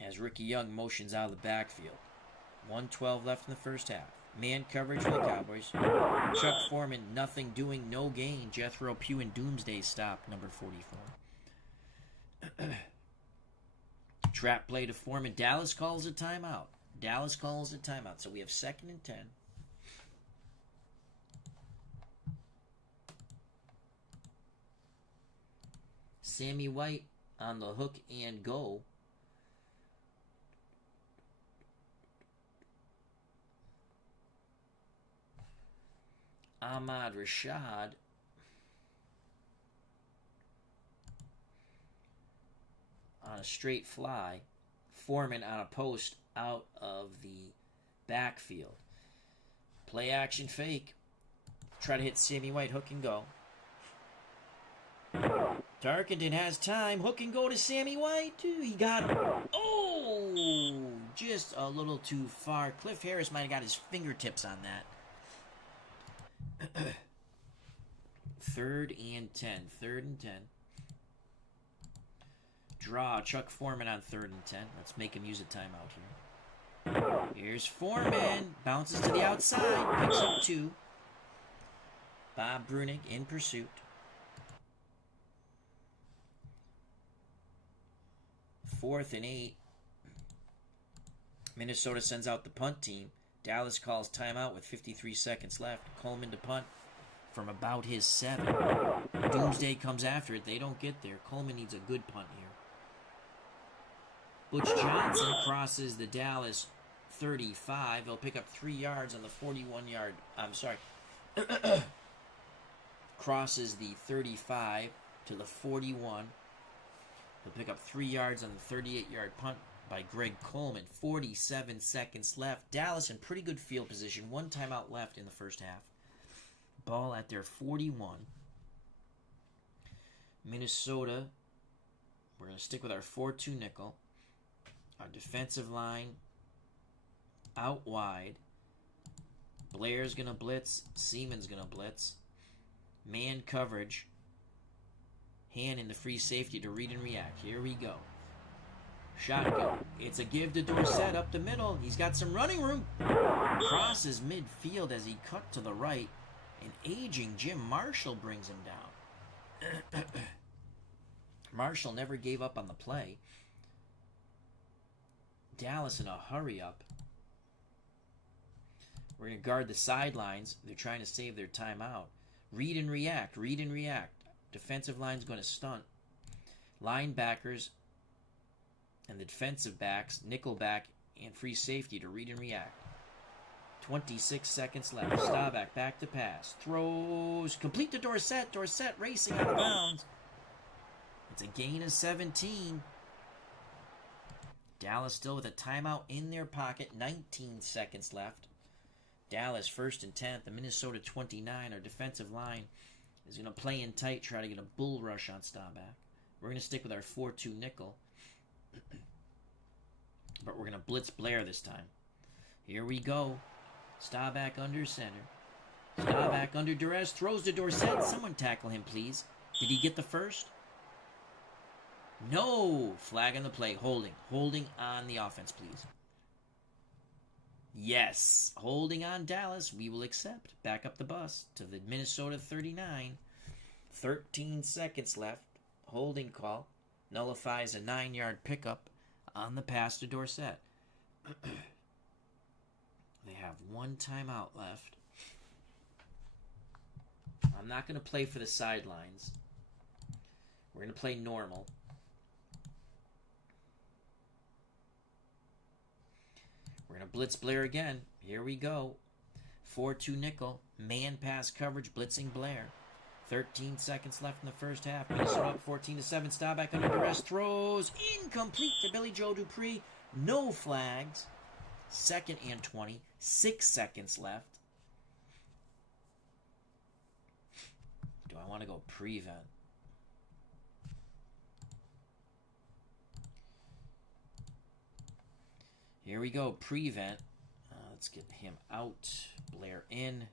As Ricky Young motions out of the backfield. 1:12 left in the first half. Man coverage for the Cowboys. Chuck Foreman, nothing doing, no gain. Jethro Pugh and Doomsday stop, number 44. Trap play to Foreman. Dallas calls a timeout. Dallas calls a timeout. So we have 2nd and 10. Sammy White on the hook and go. Ahmad Rashad on a straight fly. Foreman on a post out of the backfield. Play action fake. Try to hit Sammy White. Hook and go. Tarkenton has time. Hook and go to Sammy White. He got him. Oh! Just a little too far. Cliff Harris might have got his fingertips on that. 3rd and 10. 3rd and 10. Draw Chuck Foreman on 3rd and 10. Let's make him use a timeout here. Here's Foreman. Bounces to the outside. Picks up 2. Bob Brunig in pursuit. 4th and 8. Minnesota sends out the punt team. Dallas calls timeout with 53 seconds left. Coleman to punt from about his 7. Doomsday comes after it. They don't get there. Coleman needs a good punt here. Butch Johnson crosses the Dallas 35. He'll pick up 3 yards on the 41-yard. I'm sorry. Crosses the 35 to the 41. He'll pick up 3 yards on the 38-yard punt by Greg Coleman. 47 seconds left. Dallas in pretty good field position. 1 timeout left in the first half. Ball at their 41. Minnesota, we're going to stick with our 4-2 nickel. Our defensive line out wide. Blair's going to blitz. Seaman's going to blitz. Man coverage. Hand in the free safety to read and react. Here we go. Shotgun. It's a give to Dorsett up the middle. He's got some running room. Crosses midfield as he cut to the right. And aging Jim Marshall brings him down. Marshall never gave up on the play. Dallas in a hurry up. We're going to guard the sidelines. They're trying to save their timeout. Read and react. Read and react. Defensive line's going to stunt. Linebackers and the defensive backs, nickel back, and free safety to read and react. 26 seconds left. Staubach back to pass. Throws. Complete to Dorsett. Dorsett racing out of bounds. It's a gain of 17. Dallas still with a timeout in their pocket. 19 seconds left. Dallas 1st and 10. The Minnesota 29. Our defensive line is going to play in tight, try to get a bull rush on Staubach. We're going to stick with our 4-2 nickel. But we're going to blitz Blair this time. Here we go. Staubach under center. Staubach under duress. Throws to Dorsett. Someone tackle him, please. Did he get the first? No! Flag on the play. Holding. Holding on the offense, please. Yes. Holding on Dallas. We will accept. Back up the bus to the Minnesota 39. 13 seconds left. Holding call. Nullifies a 9-yard pickup on the pass to Dorsett. They have one timeout left. I'm not going to play for the sidelines. We're going to play normal. We're going to blitz Blair again. Here we go. 4-2 nickel. Man pass coverage blitzing Blair. 13 seconds left in the first half. Minnesota up 14-7. Staubach under duress. Throws. Incomplete to Billy Joe Dupree. No flags. 2nd and 20. 6 seconds left. Do I want to go prevent? Here we go. Prevent. Let's get him out. Blair in.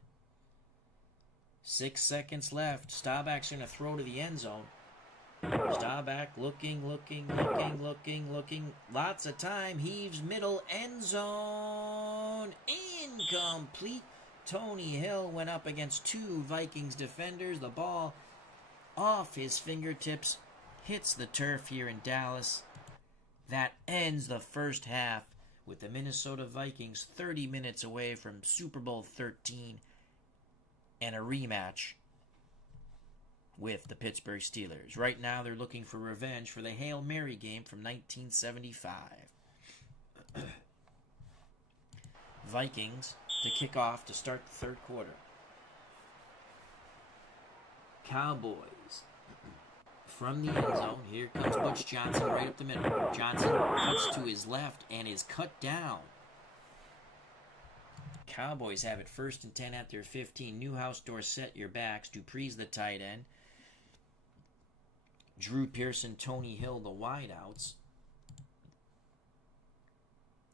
6 seconds left. Staubach's going to throw to the end zone. Staubach looking. Lots of time. Heaves middle. End zone. Incomplete. Tony Hill went up against 2 Vikings defenders. The ball off his fingertips. Hits the turf here in Dallas. That ends the first half with the Minnesota Vikings 30 minutes away from Super Bowl XIII and a rematch with the Pittsburgh Steelers. Right now, they're looking for revenge for the Hail Mary game from 1975. Vikings to kick off to start the third quarter. Cowboys from the end zone. Here comes Butch Johnson right up the middle. Johnson cuts to his left and is cut down. Cowboys have it 1st and 10 at their 15. Newhouse, Dorsett, your backs. Dupree's the tight end. Drew Pearson, Tony Hill, the wideouts.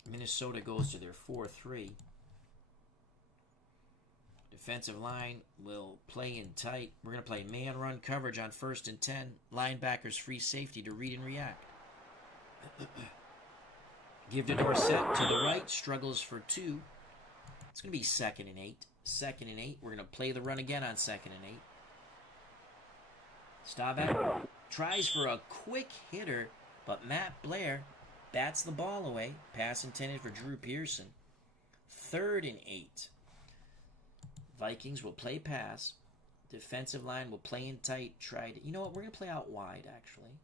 Minnesota goes to their 4-3. Defensive line will play in tight. We're going to play man run coverage on 1st and 10. Linebackers free safety to read and react. Give to Dorsett to the right. Struggles for 2. It's going to be 2nd and 8. 2nd and 8. We're going to play the run again on 2nd and 8. Staubach tries for a quick hitter, but Matt Blair bats the ball away. Pass intended for Drew Pearson. 3rd and 8. Vikings will play pass. Defensive line will play in tight. You know what? We're going to play out wide, actually.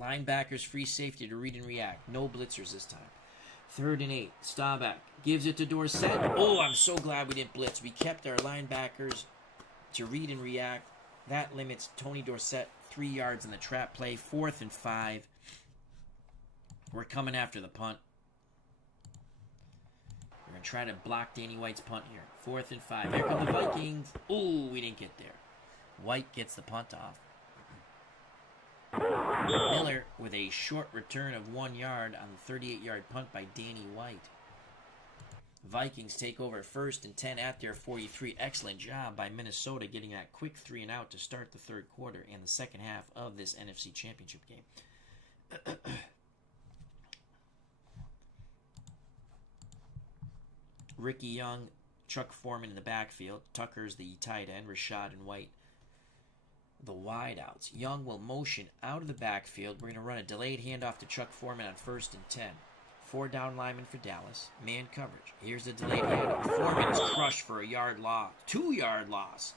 Linebackers free safety to read and react. No blitzers this time. 3rd and 8. Staubach gives it to Dorsett. Oh, I'm so glad we didn't blitz. We kept our linebackers to read and react. That limits Tony Dorsett 3 yards in the trap play. 4th and 5. We're coming after the punt. We're going to try to block Danny White's punt here. 4th and 5. Here come the Vikings. Ooh, we didn't get there. White gets the punt off. Miller with a short return of 1 yard on the 38-yard punt by Danny White. Vikings take over 1st and 10 at their 43. Excellent job by Minnesota getting that quick 3 and out to start the third quarter and the second half of this NFC Championship game. Ricky Young, Chuck Foreman in the backfield. Tucker's the tight end. Rashad and White the wideouts. Young will motion out of the backfield. We're going to run a delayed handoff to Chuck Foreman on 1st and 10. 4 down linemen for Dallas. Man coverage. Here's the delayed handoff. Foreman is crushed for a yard loss. 2-yard loss.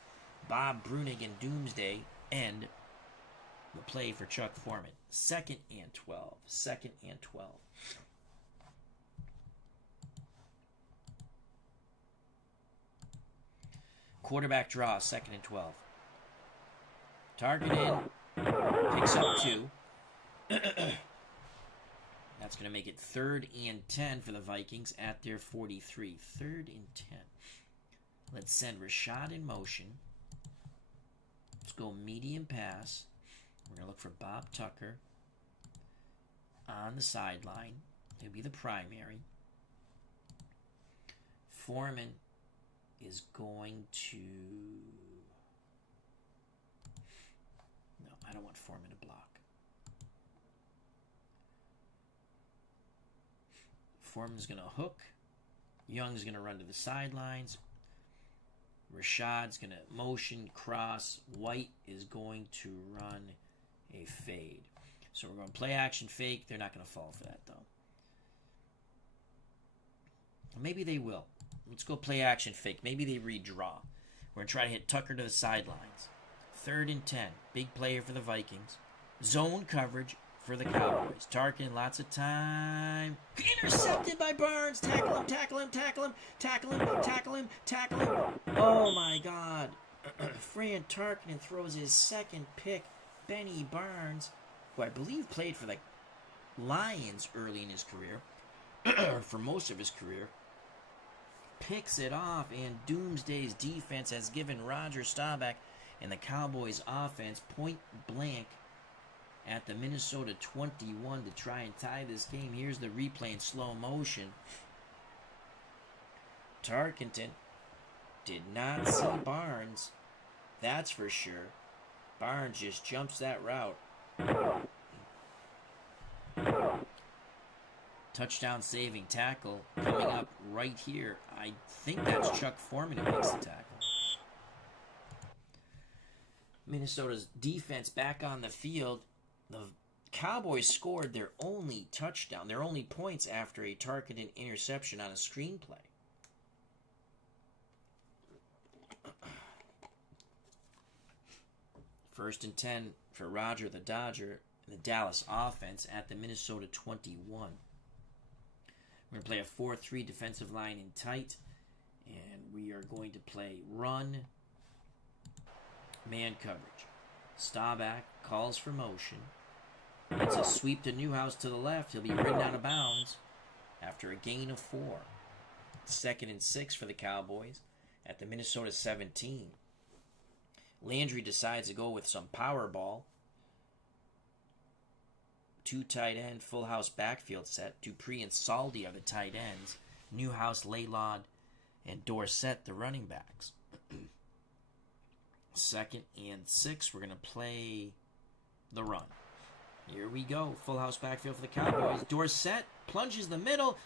Bob Brunig and Doomsday end The play for Chuck Foreman. 2nd and 12. 2nd and 12. Quarterback draw, 2nd and 12. Tarkenton picks up 2. That's going to make it 3rd and 10 for the Vikings at their 43. 3rd and 10. Let's send Rashad in motion. Let's go medium pass. We're going to look for Bob Tucker on the sideline. He'll be the primary. Foreman is going to... No, I don't want Foreman to block. Foreman's going to hook. Young's going to run to the sidelines. Rashad's going to motion, cross. White is going to run a fade. So we're going to play action fake. They're not going to fall for that, though. Maybe they will. Let's go play action fake. Maybe they redraw. We're going to try to hit Tucker to the sidelines. 3rd and 10. Big player for the Vikings. Zone coverage for the Cowboys. Tarkenton, lots of time. Intercepted by Barnes. Tackle him, tackle him, tackle him, tackle him, tackle him, tackle him. Oh, my God. Fran Tarkenton throws his 2nd pick. Benny Barnes, who I believe played for the Lions early in his career, or for most of his career, picks it off, and Doomsday's defense has given Roger Staubach and the Cowboys offense point blank at the Minnesota 21 to try and tie this game. Here's the replay in slow motion. Tarkenton did not see Barnes, that's for sure. Barnes just jumps that route. Touchdown saving tackle coming up right here. I think that's Chuck Foreman who makes the tackle. Minnesota's defense back on the field. The Cowboys scored their only touchdown, their only points after a Tarkenton interception on a screenplay. First and 10 for Roger the Dodger and the Dallas offense at the Minnesota 21. We're going to play a 4-3 defensive line in tight, and we are going to play run, man coverage. Staubach calls for motion. It's a sweep to Newhouse to the left. He'll be ridden out of bounds after a gain of 4. 2nd and 6 for the Cowboys at the Minnesota 17. Landry decides to go with some power ball. 2 tight end, full house backfield set. Dupree and Saldi are the tight ends. Newhouse, Laylod, and Dorsett the running backs. 2nd and 6, we're going to play the run. Here we go. Full house backfield for the Cowboys. Dorsett plunges the middle.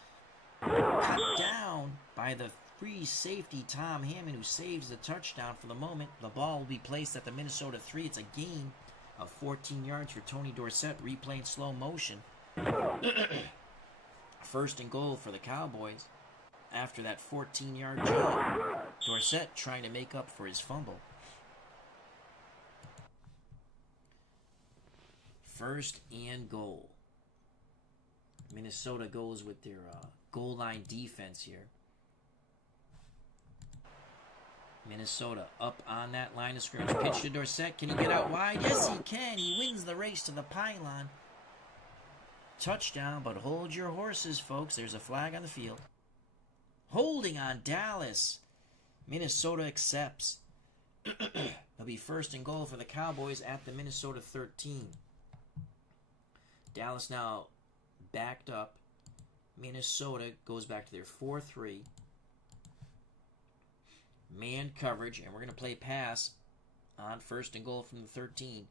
Cut down by the free safety Tom Hammond, who saves the touchdown for the moment. The ball will be placed at the Minnesota 3. It's a gain of 14 yards for Tony Dorsett. Replay in slow motion. 1st and goal for the Cowboys after that 14-yard jump. Dorsett trying to make up for his fumble. 1st and goal. Minnesota goes with their goal line defense here. Minnesota up on that line of scrimmage. Pitch to Dorsett. Can he get out wide? Yes, he can. He wins the race to the pylon. Touchdown, but hold your horses, folks. There's a flag on the field. Holding on Dallas. Minnesota accepts. It'll be 1st and goal for the Cowboys at the Minnesota 13. Dallas now backed up. Minnesota goes back to their 4-3. Man coverage, and we're going to play pass on 1st and goal from the 13.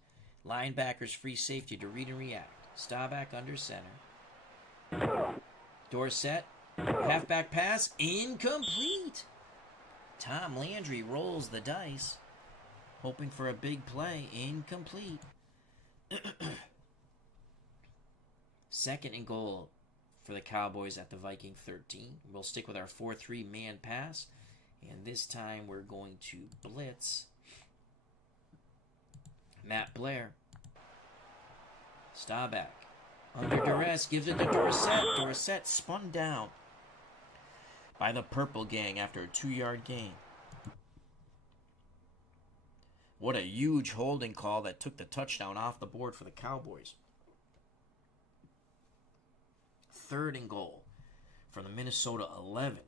Linebackers free safety to read and react. Staubach under center. Dorsett, halfback pass, incomplete. Tom Landry rolls the dice, hoping for a big play, incomplete. 2nd and goal for the Cowboys at the Viking 13. We'll stick with our 4-3 man pass. And this time we're going to blitz Matt Blair. Staubach, under duress, gives it to Dorsett. Dorsett spun down by the Purple Gang after a 2-yard gain. What a huge holding call that took the touchdown off the board for the Cowboys. 3rd and goal from the Minnesota 11.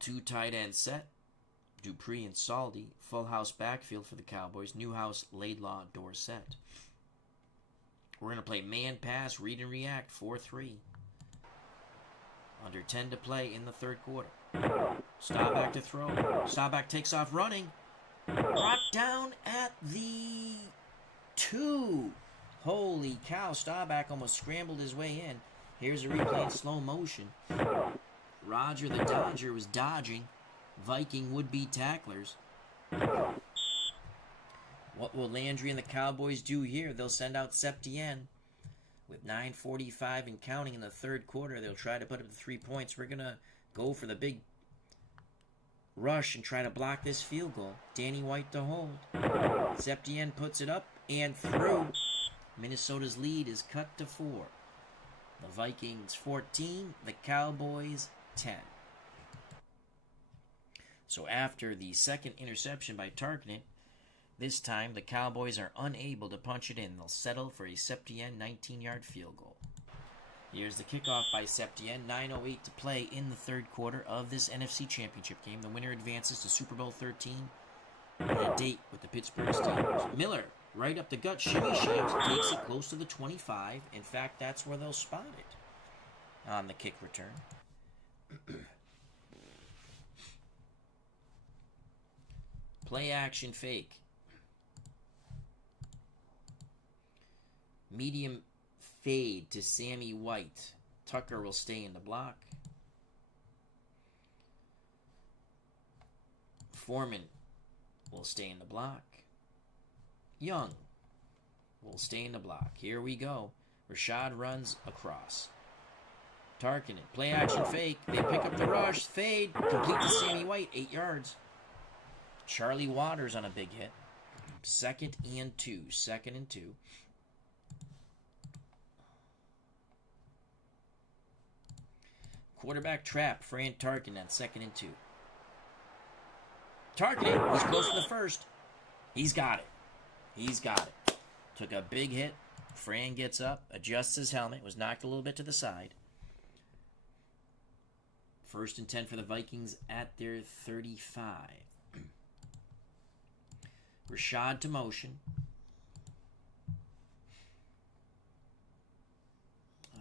2 tight end set. Dupree and Saldi. Full house backfield for the Cowboys. Newhouse, Laidlaw, Dorsett. We're going to play man pass, read and react, 4-3. Under 10 to play in the 3rd quarter. Staubach to throw. Staubach takes off running. Brought down at the 2. Holy cow, Staubach almost scrambled his way in. Here's a replay in slow motion. Roger the Dodger was dodging Viking would-be tacklers. What will Landry and the Cowboys do here? They'll send out Septien. With 9:45 and counting in the 3rd quarter, they'll try to put up the 3 points. We're going to go for the big rush and try to block this field goal. Danny White to hold. Septien puts it up and through. Minnesota's lead is cut to 4. The Vikings 14, the Cowboys 10. So after the 2nd interception by Tarkenton, this time the Cowboys are unable to punch it in. They'll settle for a Septien 19-yard field goal. Here's the kickoff by Septien. 9:08 to play in the 3rd quarter of this NFC Championship game. The winner advances to Super Bowl XIII and a date with the Pittsburgh Steelers. Miller, right up the gut, shimmy shams, takes it close to the 25. In fact, that's where they'll spot it on the kick return. Play action fake. Medium fade to Sammy White. Tucker will stay in the block. Foreman will stay in the block. Young will stay in the block. Here we go. Rashad runs across. Tarkenton, play action fake. They pick up the rush. Fade. Complete to Sammy White. 8 yards. Charlie Waters on a big hit. 2nd and 2. 2nd and 2. Quarterback trap. Fran Tarkenton, 2nd and 2. Tarkenton, he's close to the 1st. He's got it. He's got it. Took a big hit. Fran gets up, adjusts his helmet, was knocked a little bit to the side. 1st and 10 for the Vikings at their 35. Rashad to motion.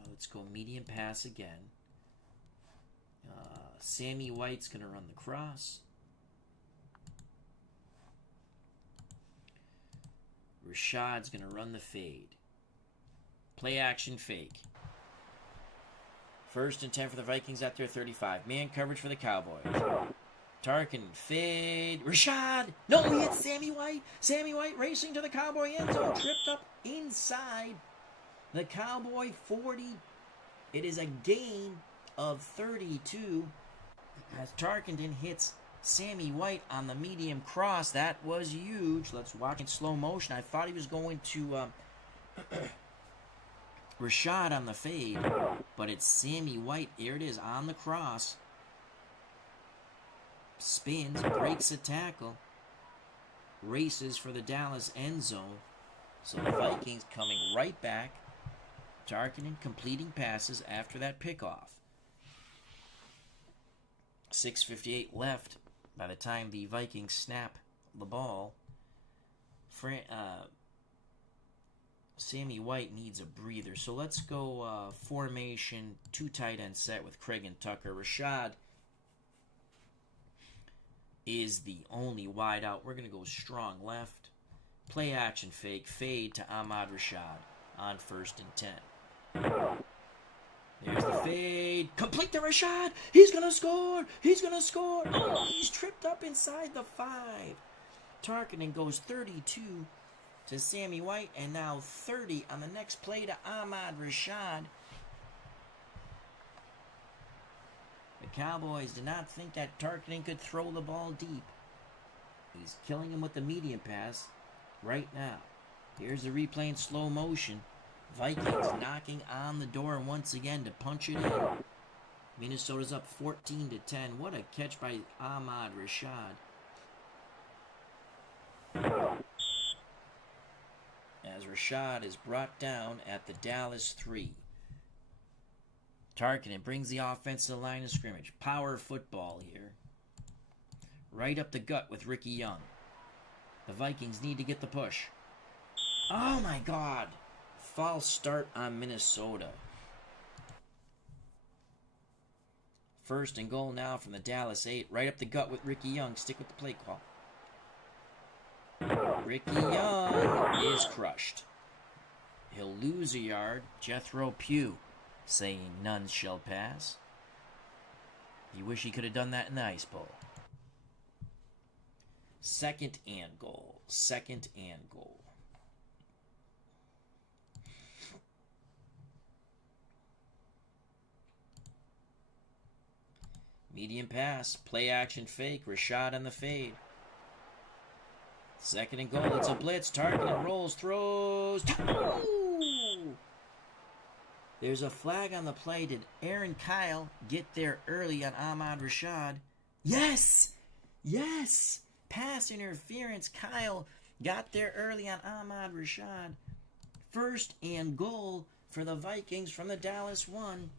Let's go medium pass again. Sammy White's going to run the cross. Rashad's going to run the fade. Play action fake. 1st and 10 for the Vikings at their 35. Man coverage for the Cowboys. Tarkenton, fade. Rashad! No, he hits Sammy White. Sammy White racing to the Cowboy end zone. Tripped up inside the Cowboy 40. It is a gain of 32 as Tarkenton hits Sammy White on the medium cross. That was huge. Let's watch in slow motion. I thought he was going to Rashad on the fade, but it's Sammy White. Here it is on the cross. Spins, breaks a tackle, races for the Dallas end zone. So the Vikings coming right back. Tarkenton completing passes after that pickoff. 6:58 left by the time the Vikings snap the ball. Sammy White needs a breather. So let's go formation, 2 tight end set with Craig and Tucker. Rashad is the only wide out. We're going to go strong left. Play action fake. Fade to Ahmad Rashad on 1st and 10. There's the fade. Complete to Rashad. He's going to score. He's going to score. Oh, he's tripped up inside the 5. Tarkenton goes 32 to Sammy White, and now 30 on the next play to Ahmad Rashad. The Cowboys did not think that Tarkenton could throw the ball deep. He's killing him with the medium pass right now. Here's the replay in slow motion. Vikings knocking on the door once again to punch it in. Minnesota's up 14-10. What a catch by Ahmad Rashad. As Rashad is brought down at the Dallas 3. Tarkenton brings the offense to the line of scrimmage. Power football here. Right up the gut with Ricky Young. The Vikings need to get the push. Oh my God! False start on Minnesota. First and goal now from the Dallas 8. Right up the gut with Ricky Young. Stick with the play call. Ricky Young is crushed. He'll lose a yard. Jethro Pugh saying none shall pass. You wish he could have done that in the Ice Bowl. Second and goal. Second and goal. Medium pass. Play action fake. Rashad on the fade. Second and goal. It's a blitz. Tarkenton rolls. Throws. Ooh! There's a flag on the play. Did Aaron Kyle get there early on Ahmad Rashad? Yes! Yes! Pass interference. Kyle got there early on Ahmad Rashad. First and goal for the Vikings from the Dallas 1.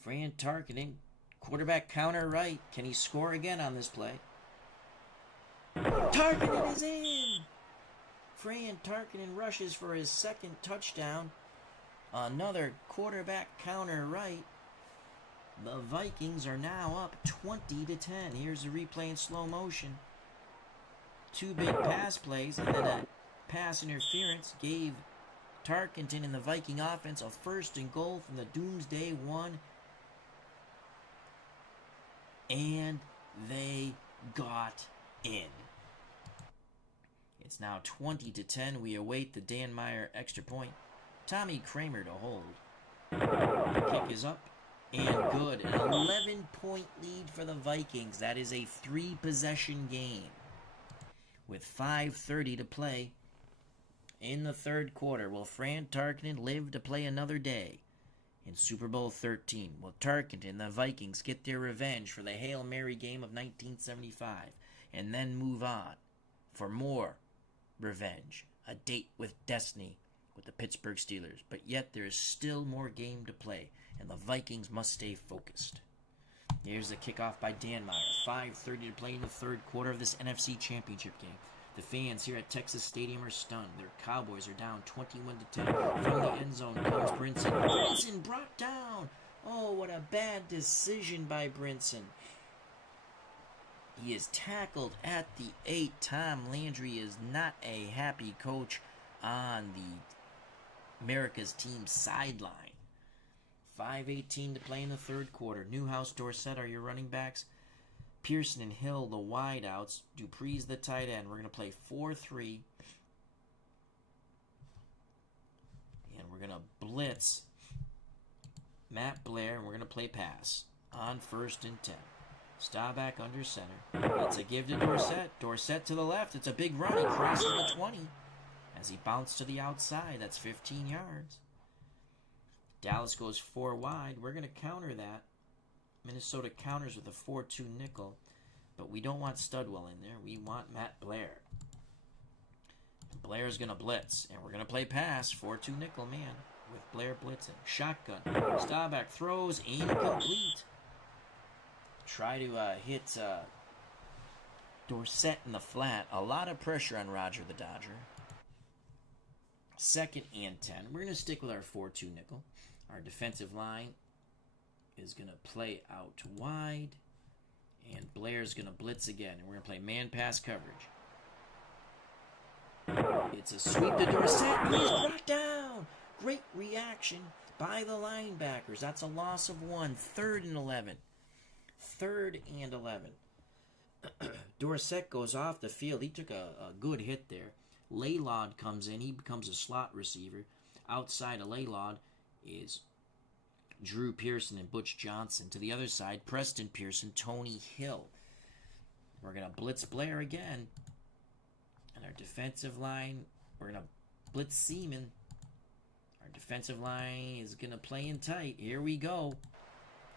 Fran Tarkenton, quarterback counter right. Can he score again on this play? Tarkenton is in! Fran Tarkenton rushes for his second touchdown. Another quarterback counter right. The Vikings are now up 20-10. Here's a replay in slow motion. Two big pass plays and then a pass interference gave Tarkenton and the Viking offense a first and goal from the Doomsday 1. And they got in. It's now 20-10. We await the Dan Meyer extra point. Tommy Kramer to hold. The kick is up and good. An 11-point lead for the Vikings. That is a 3-possession game. With 5:30 to play in the third quarter. Will Fran Tarkenton live to play another day in Super Bowl XIII? Will Tarkenton and the Vikings get their revenge for the Hail Mary game of 1975 and then move on for more revenge? A date with destiny with the Pittsburgh Steelers. But yet there is still more game to play, and the Vikings must stay focused. Here's the kickoff by Dan Meyer. 5:30 to play in the third quarter of this NFC Championship game. The fans here at Texas Stadium are stunned. Their Cowboys are down 21-10. From the end zone comes Brinson. Brinson brought down. Oh, what a bad decision by Brinson. He is tackled at the 8. Tom Landry is not a happy coach on the America's team sideline. 5:18 to play in the third quarter. Newhouse, Dorsett are your running backs. Pearson and Hill, the wideouts. Dupree's the tight end. We're going to play 4-3. And we're going to blitz Matt Blair, and we're going to play pass on 1st and 10. Staubach under center. It's a give to Dorsett. Dorsett to the left. It's a big run. He crosses the 20 as he bounced to the outside. That's 15 yards. Dallas goes 4 wide. We're going to counter that. Minnesota counters with a 4-2 nickel, but we don't want Studwell in there. We want Matt Blair. Blair's going to blitz, and we're going to play pass. 4-2 nickel man with Blair blitzing. Shotgun. Staubach throws incomplete. Try to hit Dorsett in the flat. A lot of pressure on Roger the Dodger. 2nd and 10. We're going to stick with our 4-2 nickel. Our defensive line is going to play out wide. And Blair's going to blitz again. And we're going to play man-pass coverage. It's a sweep to Dorsett. He's brought down. Great reaction by the linebackers. That's a loss of 1. 3rd and 11. 3rd and 11. Dorsett goes off the field. He took a good hit there. Laylod comes in. He becomes a slot receiver. Outside of Laylod is Drew Pearson and Butch Johnson. To the other side, Preston Pearson, Tony Hill. We're going to blitz Blair again. And our defensive line, we're going to blitz Seaman. Our defensive line is going to play in tight. Here we go.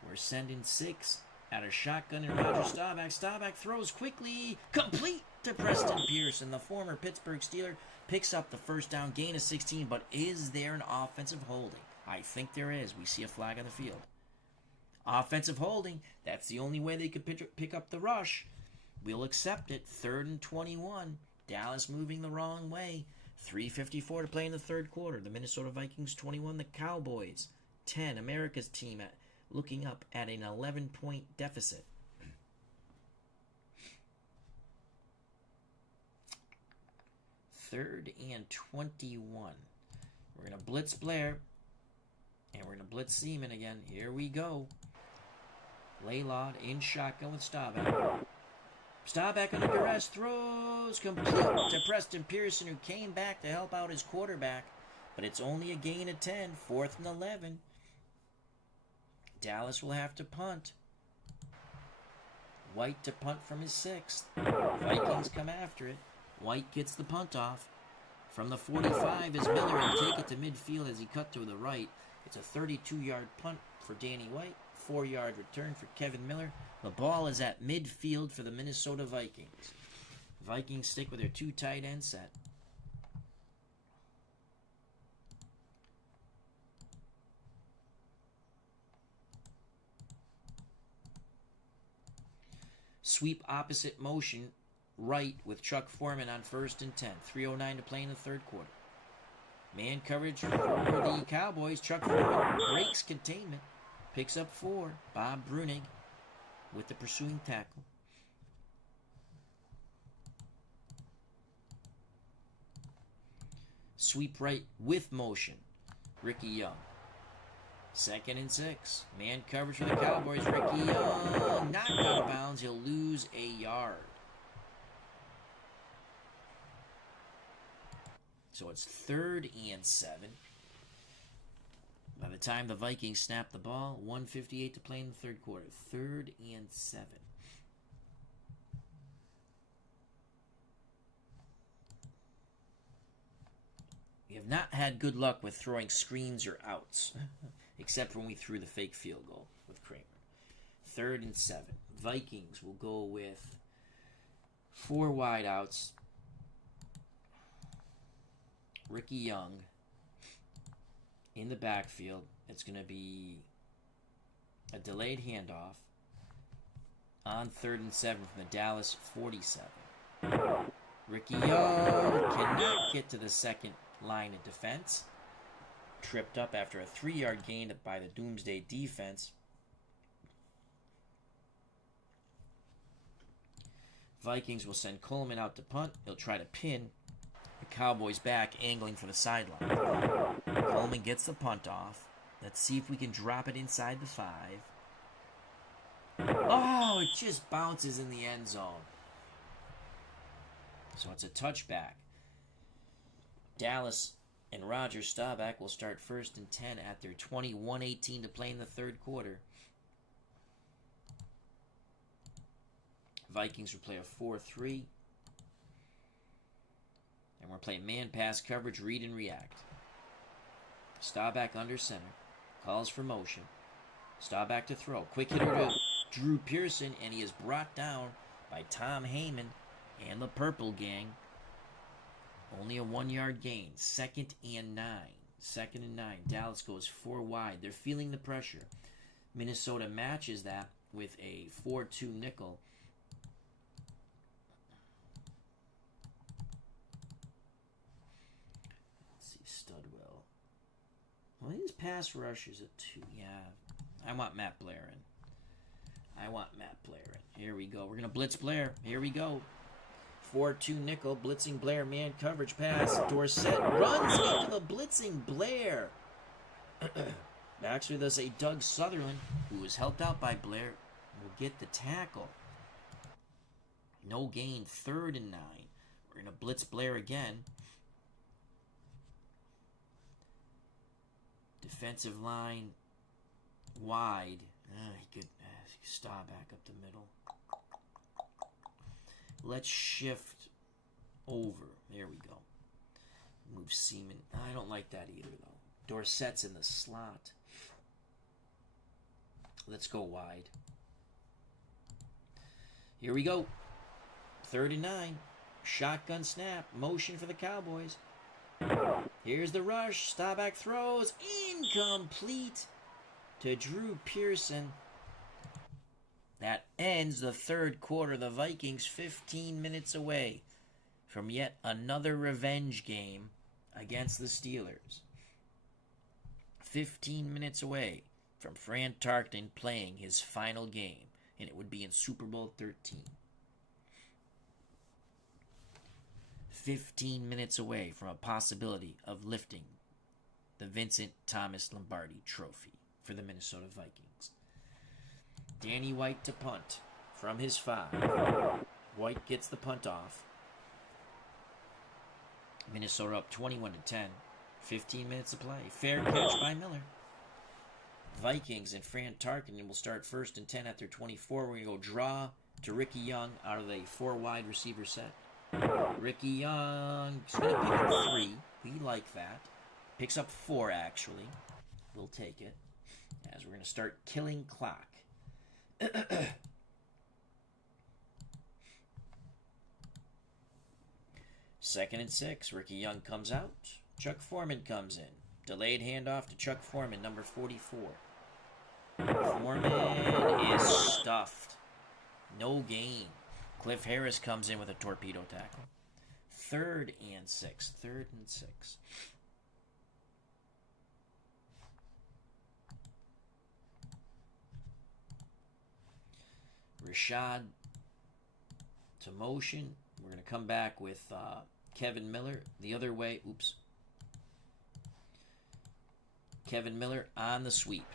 We're sending 6 at a shotgun and Roger Staubach. Staubach throws quickly. Complete to Preston Pearson. The former Pittsburgh Steeler picks up the first down, gain of 16. But is there an offensive holding? I think there is. We see a flag on the field. Offensive holding. That's the only way they could pick up the rush. We'll accept it. 3rd and 21. Dallas moving the wrong way. 3:54 to play in the third quarter. The Minnesota Vikings 21. The Cowboys 10. America's team looking up at an 11-point deficit. Third and 21. We're going to blitz Blair. And we're going to blitz Seaman again. Here we go. Laylod in shotgun with Staubach. Staubach under duress. Throws complete to Preston Pearson, who came back to help out his quarterback. But it's only a gain of 10. 4th and 11. Dallas will have to punt. White to punt from his 6th. Vikings come after it. White gets the punt off. From the 45 as Miller will take it to midfield as he cut to the right. It's a 32-yard punt for Danny White. 4-yard return for Kevin Miller. The ball is at midfield for the Minnesota Vikings. Vikings stick with their 2 tight end set. Sweep opposite motion right with Chuck Foreman on 1st and 10. 3:09 to play in the third quarter. Man coverage for the Cowboys. Chuck Foreman breaks containment. Picks up 4. Bob Brunig with the pursuing tackle. Sweep right with motion. Ricky Young. 2nd and 6. Man coverage for the Cowboys. Ricky Young knocked out of bounds. He'll lose a yard. So it's 3rd and 7. By the time the Vikings snap the ball, 1:58 to play in the third quarter. 3rd and 7. We have not had good luck with throwing screens or outs, except when we threw the fake field goal with Kramer. 3rd and 7. Vikings will go with 4 wideouts. Ricky Young in the backfield. It's going to be a delayed handoff on 3rd and 7 from the Dallas 47. Ricky Young cannot get to the second line of defense. Tripped up after a 3-yard gain by the Doomsday defense. Vikings will send Coleman out to punt. He'll try to pin the Cowboys back, angling for the sideline. Coleman gets the punt off. Let's see if we can drop it inside the 5. Oh, it just bounces in the end zone. So it's a touchback. Dallas and Roger Staubach will start 1st and 10 at their 21:18 to play in the third quarter. Vikings will play a 4-3. And we're playing man-pass coverage, read and react. Staubach under center. Calls for motion. Staubach to throw. Quick hitter to Drew Pearson, and he is brought down by Tom Heyman and the Purple Gang. Only a 1-yard gain. 2nd and 9. 2nd and 9. Dallas goes 4 wide. They're feeling the pressure. Minnesota matches that with a 4-2 nickel. Studwell. Well, his pass rush is a 2. Yeah. I want Matt Blair in. Here we go. We're going to blitz Blair. Here we go. 4-2 nickel. Blitzing Blair. Man coverage pass. Dorsett runs into the blitzing Blair. Backs with us a Doug Sutherland, who was helped out by Blair. Will get the tackle. No gain. 3rd and 9. We're going to blitz Blair again. Defensive line Wide. He could star back up the middle. Let's shift over. There we go. Move Seaman. I don't like that either, though. Dorsett's in the slot. Let's go wide. Here we go. 3rd and 9. Shotgun snap. Motion for the Cowboys. Here's the rush. Staubach throws. Incomplete to Drew Pearson. That ends the 3rd quarter. The Vikings 15 minutes away from yet another revenge game against the Steelers. 15 minutes away from Fran Tarkenton playing his final game, and it would be in Super Bowl XIII. 15 minutes away from a possibility of lifting the Vincent Thomas Lombardi Trophy for the Minnesota Vikings. Danny White to punt from his 5. White gets the punt off. Minnesota up 21-10. 15 minutes to play. Fair catch by Miller. Vikings and Fran Tarkenton will start 1st and 10 at their 24. We're going to go draw to Ricky Young out of the 4 wide receiver set. Ricky Young is going to pick up 3. We like that. Picks up 4, actually. We'll take it. As we're going to start killing clock. 2nd and 6. Ricky Young comes out. Chuck Foreman comes in. Delayed handoff to Chuck Foreman, number 44. Foreman is stuffed. No gain. Cliff Harris comes in with a torpedo tackle. 3rd and 6. 3rd and 6. Rashad to motion. We're going to come back with Kevin Miller the other way. Oops. Kevin Miller on the sweep.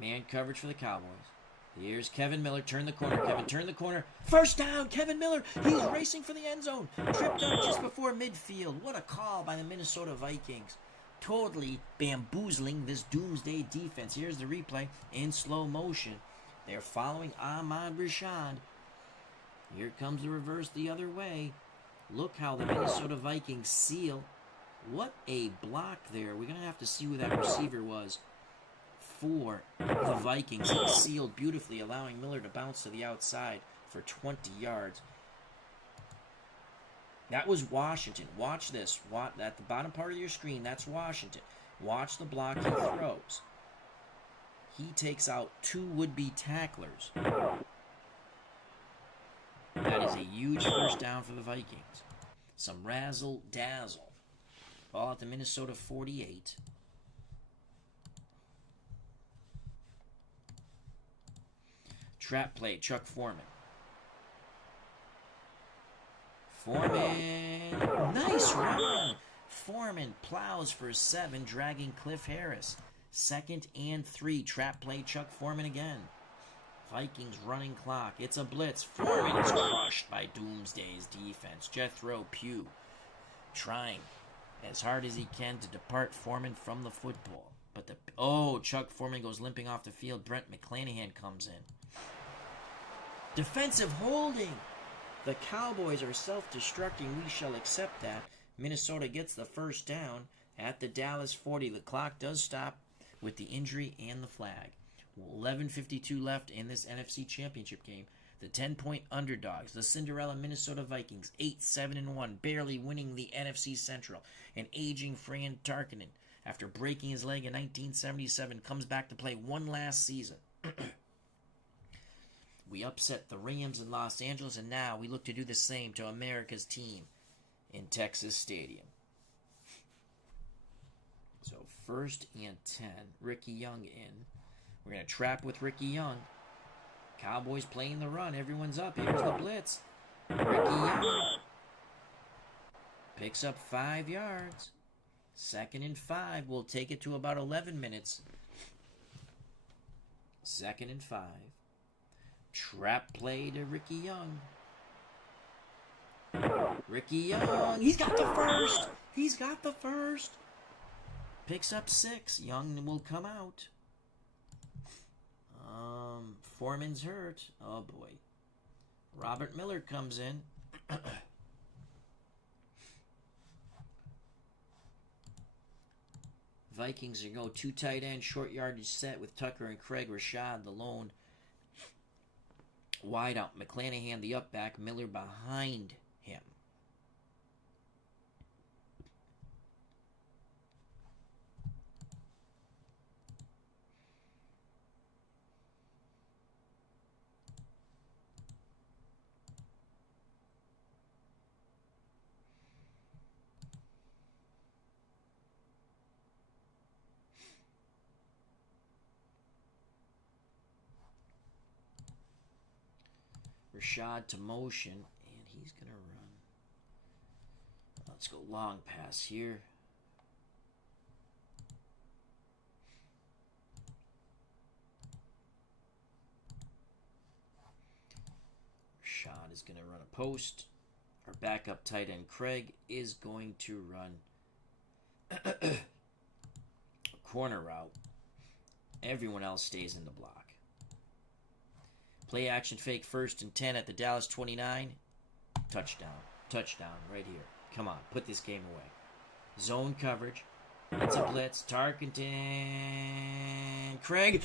Man coverage for the Cowboys. Here's Kevin Miller. Turn the corner. Kevin, turn the corner. 1st down. Kevin Miller. He's racing for the end zone. Tripped up just before midfield. What a call by the Minnesota Vikings. Totally bamboozling this doomsday defense. Here's the replay in slow motion. They're following Ahmad Rashad. Here comes the reverse the other way. Look how the Minnesota Vikings seal. What a block there. We're going to have to see who that receiver was for the Vikings. He sealed beautifully, allowing Miller to bounce to the outside for 20 yards. That was Washington. Watch this. At the bottom part of your screen, that's Washington. Watch the block he throws. He takes out 2 would-be tacklers. That is a huge 1st down for the Vikings. Some razzle-dazzle. Ball at the Minnesota 48. Trap play, Chuck Foreman. Nice run. Foreman plows for 7, dragging Cliff Harris. 2nd and 3. Trap play, Chuck Foreman again. Vikings running clock. It's a blitz. Foreman is crushed by Doomsday's defense. Jethro Pugh trying as hard as he can to depart Foreman from the football. But Chuck Foreman goes limping off the field. Brent McClanahan comes in. Defensive holding. The Cowboys are self-destructing. We shall accept that. Minnesota gets the 1st down at the Dallas 40. The clock does stop with the injury and the flag. 11:52 left in this NFC Championship game. The 10-point underdogs, the Cinderella Minnesota Vikings, 8-7-1, barely winning the NFC Central. An aging Fran Tarkenton, after breaking his leg in 1977, comes back to play one last season. We upset the Rams in Los Angeles, and now we look to do the same to America's team in Texas Stadium. So 1st and 10. Ricky Young in. We're going to trap with Ricky Young. Cowboys playing the run. Everyone's up. Here's the blitz. Ricky Young picks up 5 yards. 2nd and 5. We'll take it to about 11 minutes. 2nd and 5. Trap play to Ricky Young. Ricky Young. He's got the first. Picks up 6. Young will come out. Foreman's hurt. Oh, boy. Robert Miller comes in. Vikings are going to go 2 tight end, short yardage set with Tucker and Craig. Rashad, the lone wide out. McClanahan, the up back. Miller behind him. Rashad to motion, and he's going to run. Let's go long pass here. Rashad is going to run a post. Our backup tight end, Craig, is going to run a corner route. Everyone else stays in the block. Play action fake 1st and 10 at the Dallas 29. Touchdown. Touchdown right here. Come on, put this game away. Zone coverage. It's a blitz. Tarkenton. Craig.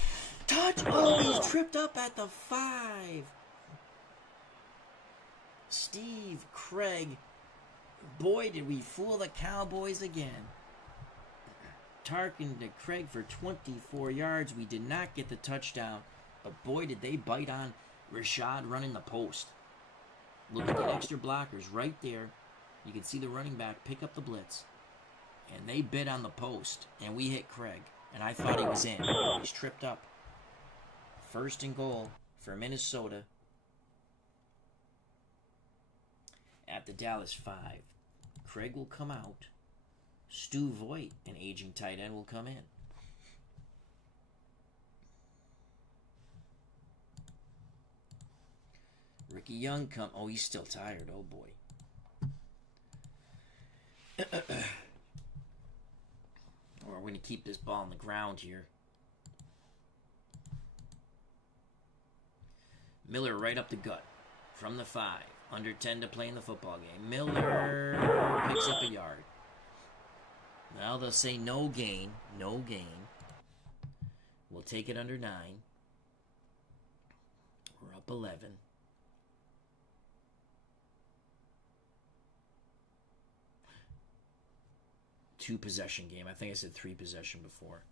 Touch. Oh, he's tripped up at the 5. Steve Craig. Boy, did we fool the Cowboys again. Tarkenton to Craig for 24 yards. We did not get the touchdown. But boy, did they bite on Rashad running the post. Look at the extra blockers right there. You can see the running back pick up the blitz. And they bit on the post. And we hit Craig. And I thought he was in. He's tripped up. 1st and goal for Minnesota. At the Dallas 5. Craig will come out. Stu Voigt, an aging tight end, will come in. Ricky Young come. Oh, he's still tired. Oh, boy. We're going to keep this ball on the ground here. Miller right up the gut. From the 5. Under 10 to play in the football game. Miller picks up a yard. Well, they'll say no gain. No gain. We'll take it under 9. We're up 11. Two possession game. I think I said 3 possession before.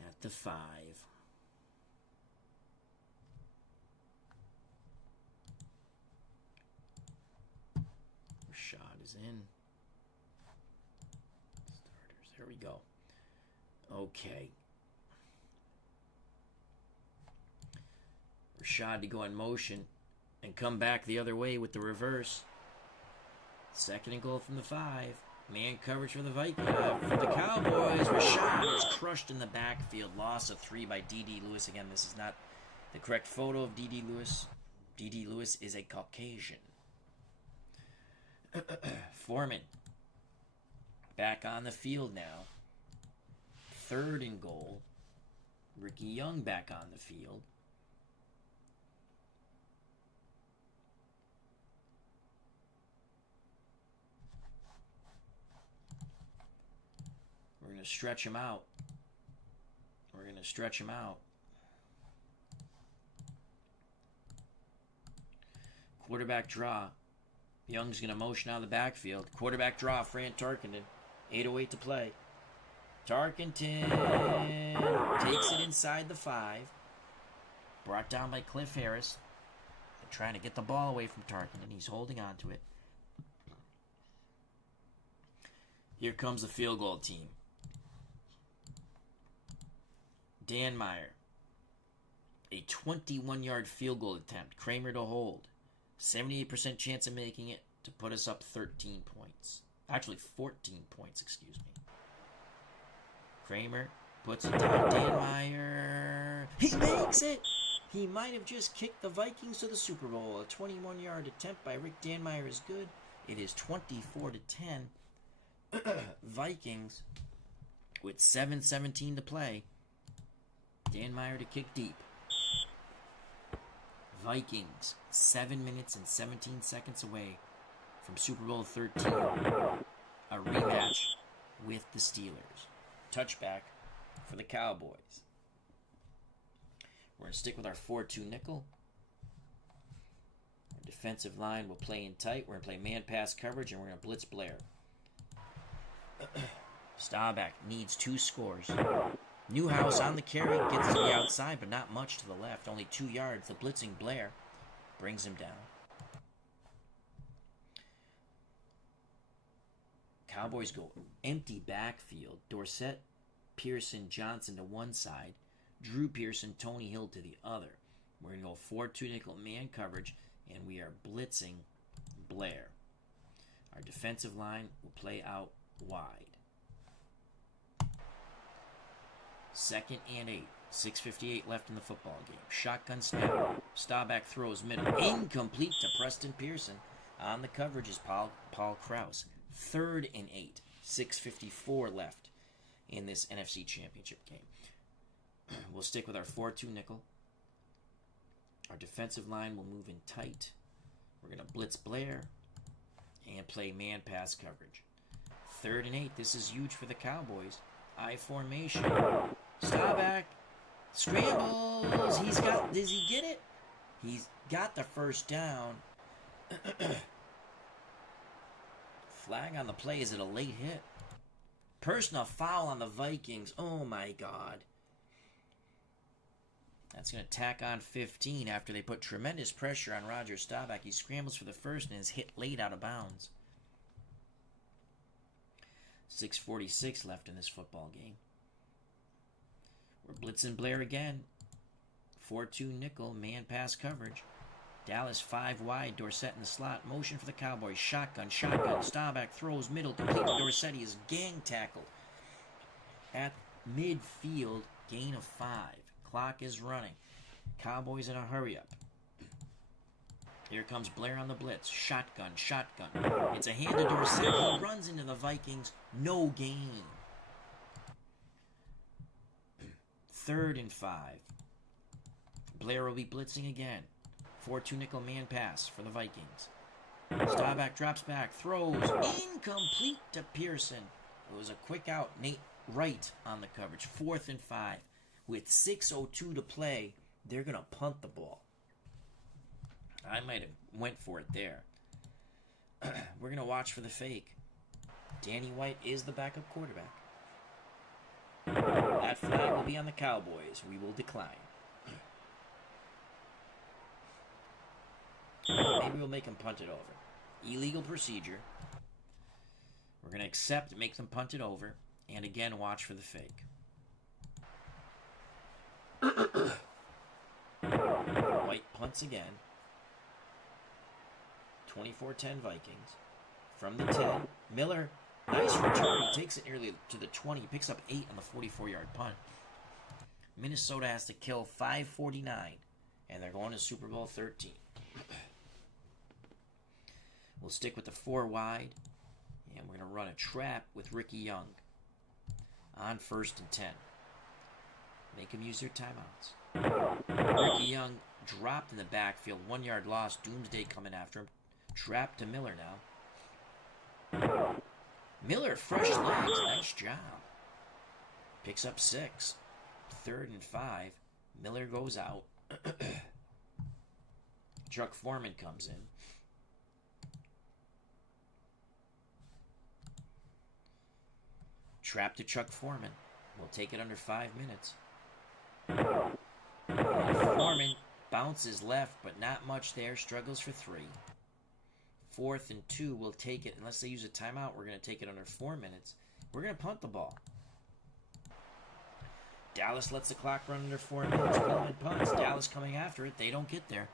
At the 5. Rashad is in. Starters. There we go. Okay. Rashad to go in motion and come back the other way with the reverse. 2nd and goal from the 5. Man coverage for the Vikings. For the Cowboys. Rashad is crushed in the backfield. Loss of 3 by D.D. Lewis. Again, this is not the correct photo of D.D. Lewis. D.D. Lewis is a Caucasian. Foreman. Back on the field now. 3rd and goal. Ricky Young back on the field. We're going to stretch him out. We're going to stretch him out. Quarterback draw. Young's going to motion out of the backfield. Quarterback draw, Fran Tarkenton. 8:08 to play. Tarkenton takes it inside the 5. Brought down by Cliff Harris. They're trying to get the ball away from Tarkenton. He's holding on to it. Here comes the field goal team. Dan Meyer. A 21-yard field goal attempt. Kramer to hold. 78% chance of making it to put us up 13 points. Actually, 14 points, excuse me. Kramer puts it down. Dan Meyer. He makes it! He might have just kicked the Vikings to the Super Bowl. A 21-yard attempt by Rick Danmeyer is good. It is 24-10. Vikings with 7:17 to play. Dan Meyer to kick deep. Vikings 7 minutes and 17 seconds away from Super Bowl XIII. A rematch with the Steelers. Touchback for the Cowboys. We're going to stick with our 4-2 nickel. Our defensive line will play in tight. We're going to play man-pass coverage, and we're going to blitz Blair. Staubach needs 2 scores. Newhouse on the carry, gets to the outside, but not much to the left. Only 2 yards. The blitzing Blair brings him down. Cowboys go empty backfield. Dorsett, Pearson, Johnson to one side. Drew Pearson, Tony Hill to the other. We're going to go 4-2 nickel man coverage, and we are blitzing Blair. Our defensive line will play out wide. 2nd and 8. 6:58 left in the football game. Shotgun snap. Staubach throws middle. Incomplete to Preston Pearson. On the coverage is Paul Krause. 3rd and 8. 6:54 left in this NFC Championship game. We'll stick with our 4-2 nickel. Our defensive line will move in tight. We're going to blitz Blair and play man-pass coverage. 3rd and 8. This is huge for the Cowboys. I formation. Staubach scrambles. Does he get it? He's got the first down. Flag on the play. Is it a late hit? Personal foul on the Vikings. Oh my God. That's going to tack on 15 after they put tremendous pressure on Roger Staubach. He scrambles for the first and is hit late out of bounds. 6:46 left in this football game. We're blitzing Blair again. 4-2 nickel, man pass coverage. Dallas 5 wide, Dorsett in the slot. Motion for the Cowboys. Shotgun. Staubach throws middle, complete to Dorsett. He is gang tackled at midfield. Gain of 5. Clock is running. Cowboys in a hurry up. Here comes Blair on the blitz. Shotgun. It's a hand to Dorsett. He runs into the Vikings. No gain. 3rd and 5. Blair will be blitzing again. 4-2 nickel man pass for the Vikings. Staubach drops back. Throws. Incomplete to Pearson. It was a quick out. Nate Wright on the coverage. 4th and 5. With 6:02 to play, they're going to punt the ball. I might have went for it there. We're going to watch for the fake. Danny White is the backup quarterback. That flag will be on the Cowboys. We will decline. Maybe we'll make them punt it over. Illegal procedure. We're going to accept, make them punt it over, and again watch for the fake. White punts again. 24-10 Vikings. From the 10. Miller, nice return. He takes it nearly to the 20. He picks up 8 on the 44-yard punt. Minnesota has to kill 5:49, and they're going to Super Bowl XIII. We'll stick with the 4 wide, and we're going to run a trap with Ricky Young on 1st and 10. Make them use their timeouts. Ricky Young dropped in the backfield. 1 yard loss. Doomsday coming after him. Trapped to Miller now. Miller, fresh legs. Nice job. Picks up 6. 3rd and 5. Miller goes out. Chuck Foreman comes in. Trap to Chuck Foreman. We'll take it under 5 minutes. Foreman bounces left, but not much there. Struggles for 3. 4th and 2. We'll take it. Unless they use a timeout, we're going to take it under 4 minutes. We're going to punt the ball. Dallas lets the clock run under 4 minutes. Coleman punts. Dallas coming after it. They don't get there.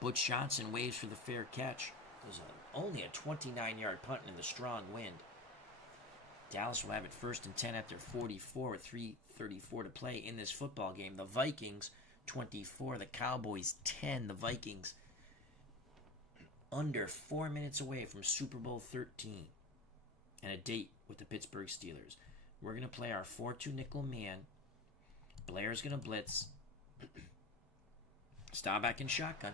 Butch Johnson waves for the fair catch. It was only a 29-yard punt in the strong wind. Dallas will have it 1st and 10 at their 44 with 3:34 to play in this football game. The Vikings 24, the Cowboys 10. The Vikings under 4 minutes away from Super Bowl XIII and a date with the Pittsburgh Steelers. We're going to play our 4-2 nickel man. Blair's going to blitz. Staubach in shotgun.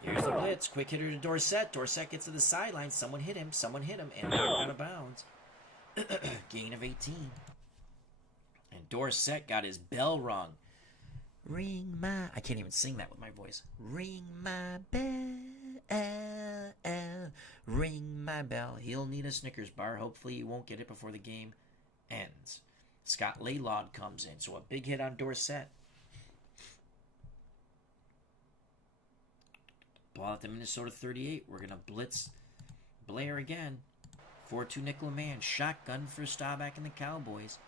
Here's the blitz. Quick hitter to Dorsett. Dorsett gets to the sideline. Someone hit him. And knocked out of bounds. Gain of 18. And Dorsett got his bell rung. Ring my... I can't even sing that with my voice. Ring my bell. Ring my bell. He'll need a Snickers bar. Hopefully he won't get it before the game ends. Scott Laylaud comes in. So a big hit on Dorsett. Ball at the Minnesota 38. We're going to blitz Blair again. 4-2 nickel man. Shotgun for Staubach and the Cowboys.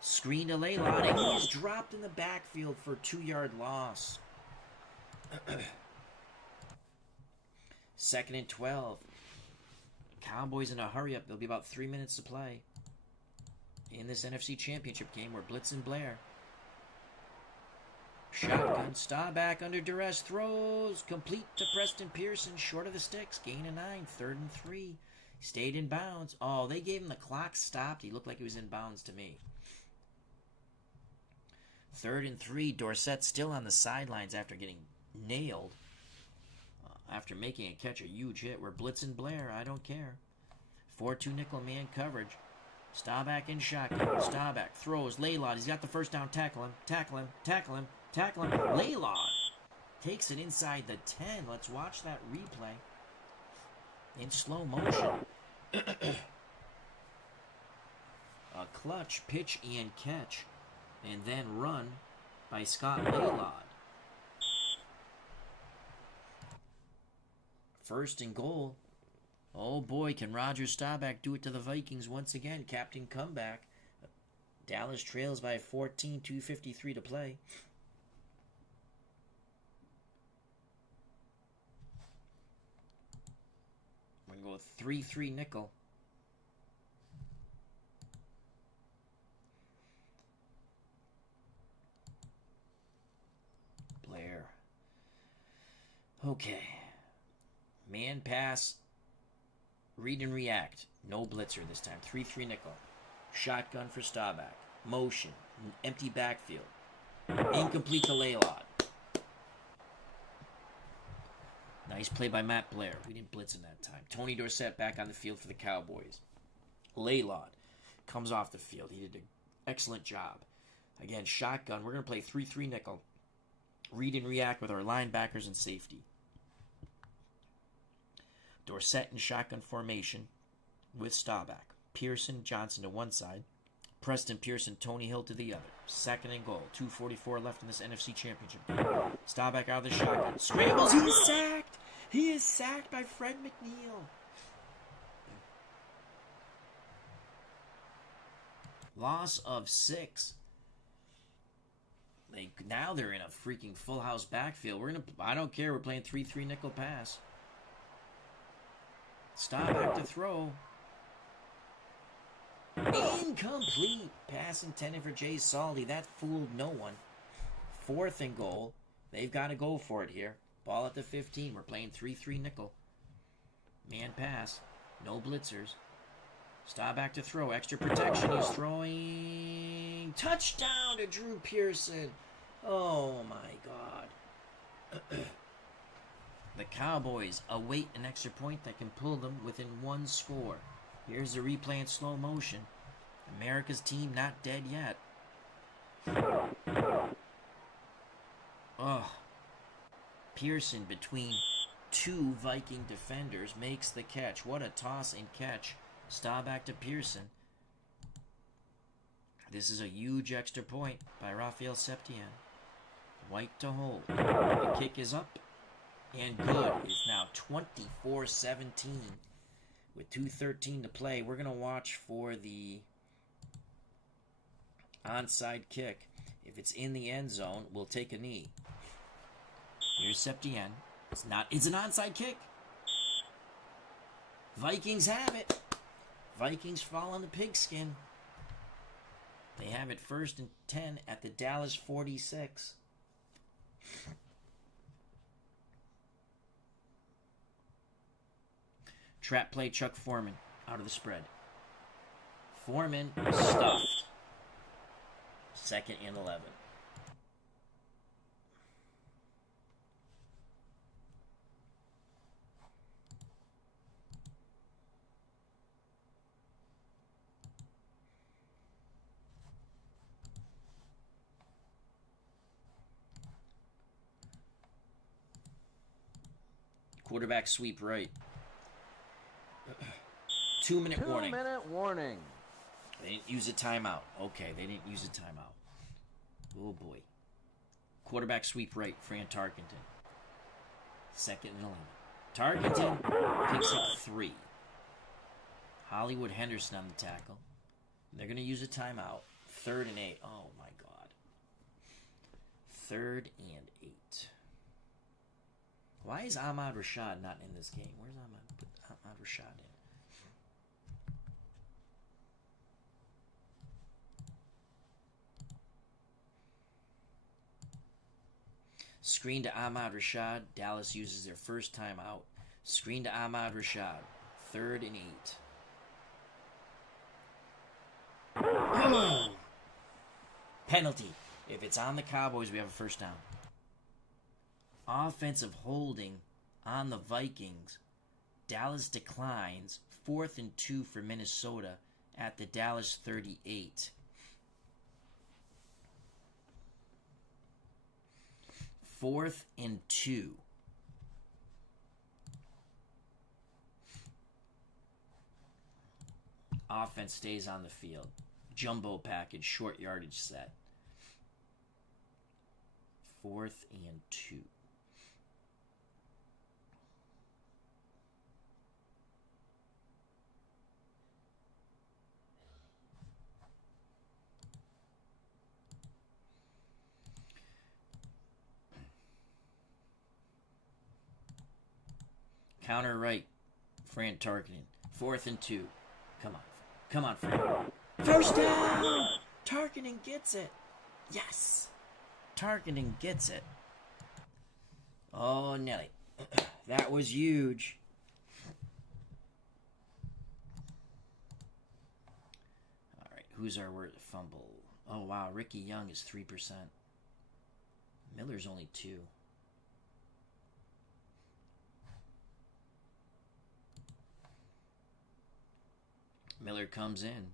Screen to Laylaud, and he is dropped in the backfield for a 2-yard loss. 2nd and 12. Cowboys in a hurry-up. There'll be about 3 minutes to play in this NFC Championship game. We're blitzing Blair. Shotgun, Staubach under duress, throws, complete to Preston Pearson, short of the sticks, gain of 9, 3rd and 3. Stayed in bounds. Oh, they gave him the clock stopped. He looked like he was in bounds to me. 3rd and 3, Dorsett still on the sidelines after getting nailed. After making a catch, a huge hit. We're blitzing Blair. I don't care. 4-2 nickel man coverage. Staubach in shotgun. Staubach throws. Laylaud. He's got the first down. Tackle him. Laylaud takes it inside the 10. Let's watch that replay in slow motion. A clutch pitch and catch. And then run by Scott Laylaud. 1st and goal. Oh boy, can Roger Staubach do it to the Vikings once again? Captain comeback. Dallas trails by 14, 2:53 to play. We're going to go with 3-3 nickel. Blair. Okay. Man pass. Read and react. No blitzer this time. 3-3 nickel. Shotgun for Staubach. Motion. Empty backfield. Incomplete to Laylaud. Nice play by Matt Blair. We didn't blitz in that time. Tony Dorsett back on the field for the Cowboys. Laylaud comes off the field. He did an excellent job. Again, shotgun. We're going to play 3-3 nickel. Read and react with our linebackers and safety. Dorsett in shotgun formation with Staubach. Pearson, Johnson to one side. Preston Pearson, Tony Hill to the other. 2nd and goal. 2:44 left in this NFC Championship game. Staubach out of the shotgun. Scrambles. He is sacked. He is sacked by Fred McNeil. Loss of 6. Now they're in a freaking full house backfield. I don't care. We're playing 3-3 nickel pass. Staubach to throw. Incomplete. Pass intended for Jay Salty. That fooled no one. 4th and goal. They've got to go for it here. Ball at the 15. We're playing 3-3 nickel. Man pass. No blitzers. Staubach to throw. Extra protection. He's throwing. Touchdown to Drew Pearson. Oh my God. The Cowboys await an extra point that can pull them within 1 score. Here's the replay in slow motion. America's team not dead yet. Oh. Pearson between 2 Viking defenders makes the catch. What a toss and catch. Staubach to Pearson. This is a huge extra point by Raphael Septien. White to hold. The kick is up and good. It's now 24-17 with 2:13 to play. We're going to watch for the onside kick. If it's in the end zone, we'll take a knee. Here's Septien. It's an onside kick. Vikings have it. Vikings fall on the pigskin. They have it 1st and 10 at the Dallas 46. Trap play, Chuck Foreman out of the spread. Foreman stuffed. 2nd and 11. Quarterback sweep right. 2-minute warning. 2-minute warning. They didn't use a timeout. Okay, they didn't use a timeout. Oh boy. Quarterback sweep right, Fran Tarkenton. 2nd and 11. Tarkenton picks up 3. Hollywood Henderson on the tackle. They're going to use a timeout. 3rd and 8. Oh my God. 3rd and 8. Why is Ahmad Rashad not in this game? Where's Ahmad? Put Ahmad Rashad in. Screen to Ahmad Rashad. Dallas uses their first timeout. Screen to Ahmad Rashad. 3rd and 8. Penalty. If it's on the Cowboys, we have a first down. Offensive holding on the Vikings. Dallas declines. 4th and 2 for Minnesota at the Dallas 38. 4th and 2. Offense stays on the field. Jumbo package, short yardage set. 4th and 2. Counter right, Fran Tarkenton. 4th and 2. Come on. Come on, Fran. First down! Tarkenton gets it. Yes. Tarkenton gets it. Oh, Nelly. That was huge. All right, who's our word? Fumble. Oh, wow. Ricky Young is 3%. Miller's only 2. Miller comes in.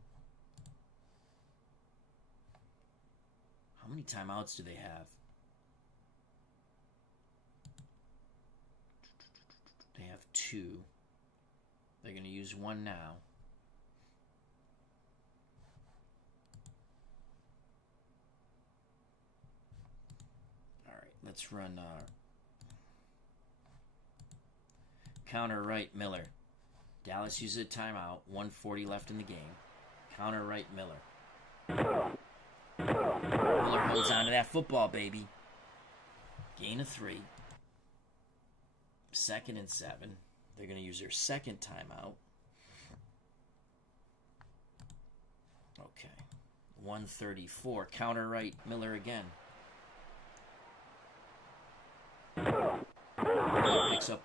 How many timeouts do they have? They have 2. They're going to use 1 now. All right, let's run counter right, Miller. Dallas uses a timeout. 1:40 left in the game. Counter right, Miller. Miller holds on to that football, baby. Gain of 3. 2nd and 7. They're going to use their second timeout. Okay. 1:34. Counter right, Miller again. Miller picks up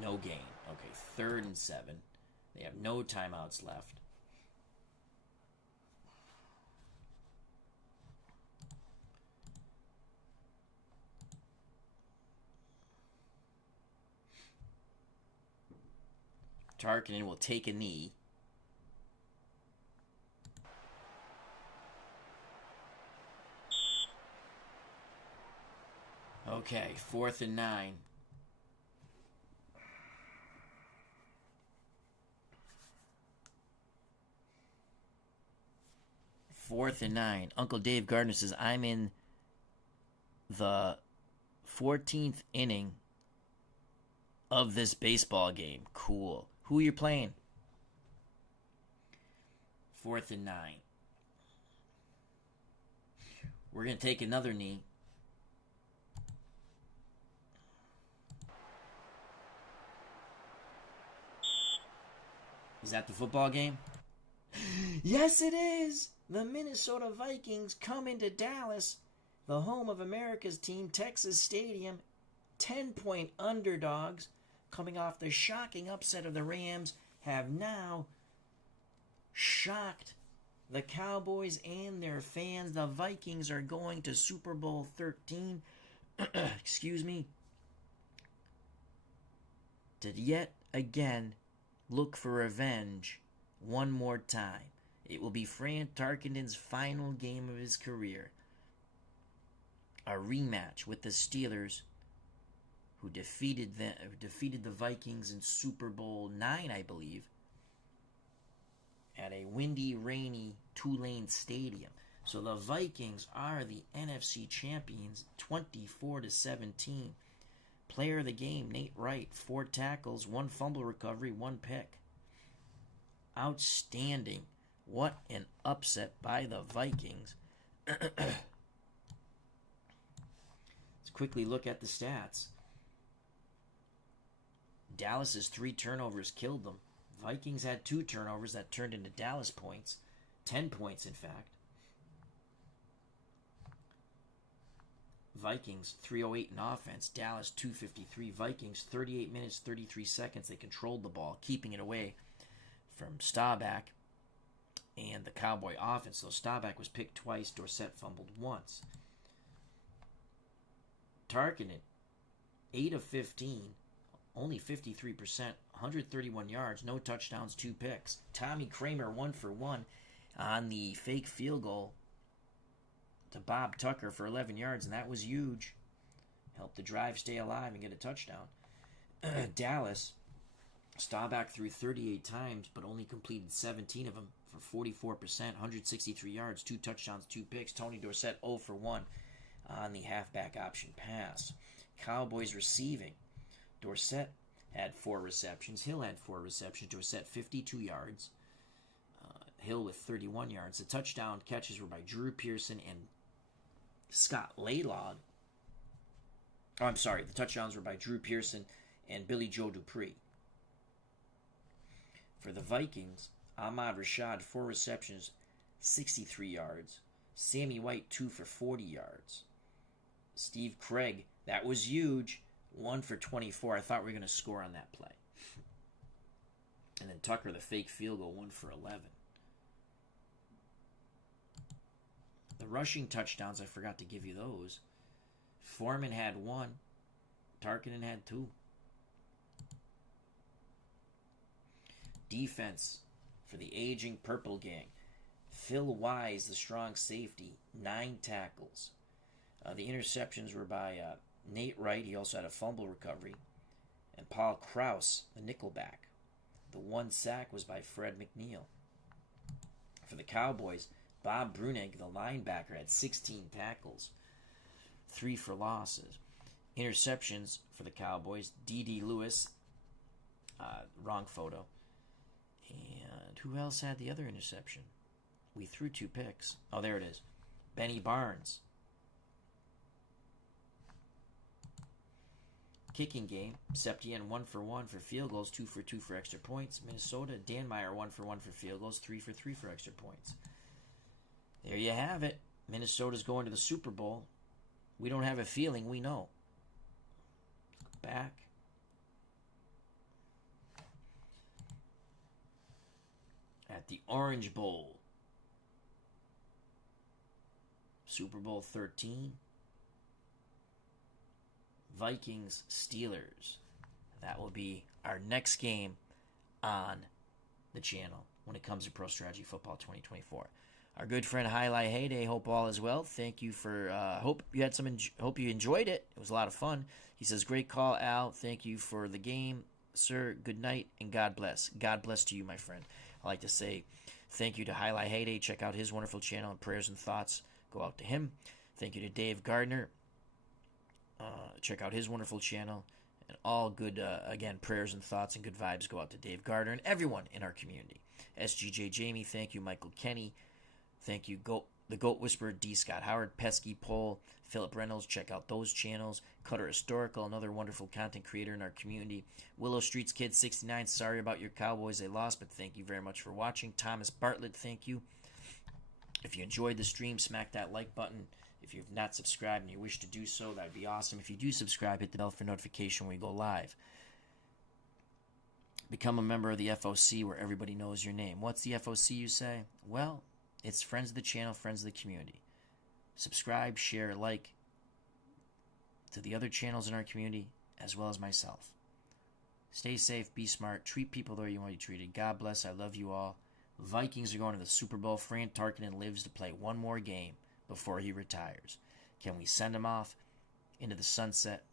no gain. Okay, 3rd and 7. They have no timeouts left. Tarkenton will take a knee. Okay, 4th and 9. Fourth and 9. Uncle Dave Gardner says, I'm in the 14th inning of this baseball game. Cool. Who are you playing? 4th and 9. We're going to take another knee. Is that the football game? Yes, it is! The Minnesota Vikings come into Dallas, the home of America's team, Texas Stadium, 10-point underdogs. coming off the shocking upset of the Rams, have now shocked the Cowboys and their fans. The Vikings are going to Super Bowl XIII. Excuse me. To yet again look for revenge one more time. It will be Fran Tarkenton's final game of his career. A rematch with the Steelers, who defeated the Vikings in Super Bowl IX, I believe, at a windy, rainy Tulane Stadium. So the Vikings are the NFC champions, 24-17. Player of the game, Nate Wright, 4 tackles, 1 fumble recovery, 1 pick. Outstanding. What an upset by the Vikings. Let's quickly look at the stats. Dallas's 3 turnovers killed them. Vikings had 2 turnovers that turned into Dallas points. 10 points, in fact. Vikings 308 in offense. Dallas 253. Vikings 38 minutes 33 seconds. They controlled the ball, keeping it away from Staubach and the Cowboy offense. So Staubach was picked twice. Dorsett fumbled once. Tarkenton 8 of 15. Only 53%, 131 yards, no touchdowns, 2 picks. Tommy Kramer 1 for 1 on the fake field goal to Bob Tucker for 11 yards, and that was huge. Helped the drive stay alive and get a touchdown. Dallas, Staubach threw 38 times, but only completed 17 of them for 44%, 163 yards, 2 touchdowns, 2 picks. Tony Dorsett 0 for 1 on the halfback option pass. Cowboys receiving. Dorsett had 4 receptions. Hill had 4 receptions. Dorsett 52 yards. Hill with 31 yards. The touchdown catches were by Drew Pearson and Scott Laidlaw. Oh, I'm sorry. The touchdowns were by Drew Pearson and Billy Joe Dupree. For the Vikings, Ahmad Rashad, 4 receptions, 63 yards. Sammy White, 2 for 40 yards. Steve Craig, that was huge. 1 for 24. I thought we were going to score on that play. And then Tucker, the fake field goal, 1 for 11. The rushing touchdowns, I forgot to give you those. Foreman had 1. Tarkenton had 2. Defense for the aging Purple Gang. Phil Wise, the strong safety, 9 tackles. The interceptions were by Nate Wright. He also had a fumble recovery. And Paul Krause, the nickelback. The 1 sack was by Fred McNeil. For the Cowboys, Bob Brunig, the linebacker, had 16 tackles. 3 for losses. Interceptions for the Cowboys, D.D. Lewis. Wrong photo. And who else had the other interception? We threw 2 picks. Oh, there it is. Benny Barnes. Kicking game, Septien 1 for 1 for field goals, 2 for 2 for extra points. Minnesota, Danmeyer 1 for 1 for field goals, 3 for 3 for extra points. There you have it. Minnesota's going to the Super Bowl. We don't have a feeling, we know. Back. At the Orange Bowl. Super Bowl XIII. Vikings, Steelers. That will be our next game on the channel when it comes to Pro Strategy Football 2024. Our good friend Highlight Heyday, hope all is well. Thank you for. Hope you enjoyed it. It was a lot of fun. He says, "Great call, Al. Thank you for the game, sir. Good night and God bless. God bless to you, my friend." I like to say thank you to Highlight Heyday. Check out his wonderful channel and prayers and thoughts go out to him. Thank you to Dave Gardner. Check out his wonderful channel. And all good, again, prayers and thoughts and good vibes go out to Dave Gardner and everyone in our community. SGJ Jamie, thank you. Michael Kenny, thank you. The Goat Whisperer, D. Scott Howard, Pesky Pole, Philip Reynolds. Check out those channels. Cutter Historical, another wonderful content creator in our community. Willow Streets Kid 69, sorry about your Cowboys. They lost, but thank you very much for watching. Thomas Bartlett, thank you. If you enjoyed the stream, smack that like button. If you've not subscribed and you wish to do so, that'd be awesome. If you do subscribe, hit the bell for notification when we go live. Become a member of the FOC where everybody knows your name. What's the FOC, you say? Well, it's friends of the channel, friends of the community. Subscribe, share, like to the other channels in our community, as well as myself. Stay safe, be smart, treat people the way you want to be treated. God bless, I love you all. Vikings are going to the Super Bowl. Fran Tarkenton lives to play one more game before he retires. Can we send him off into the sunset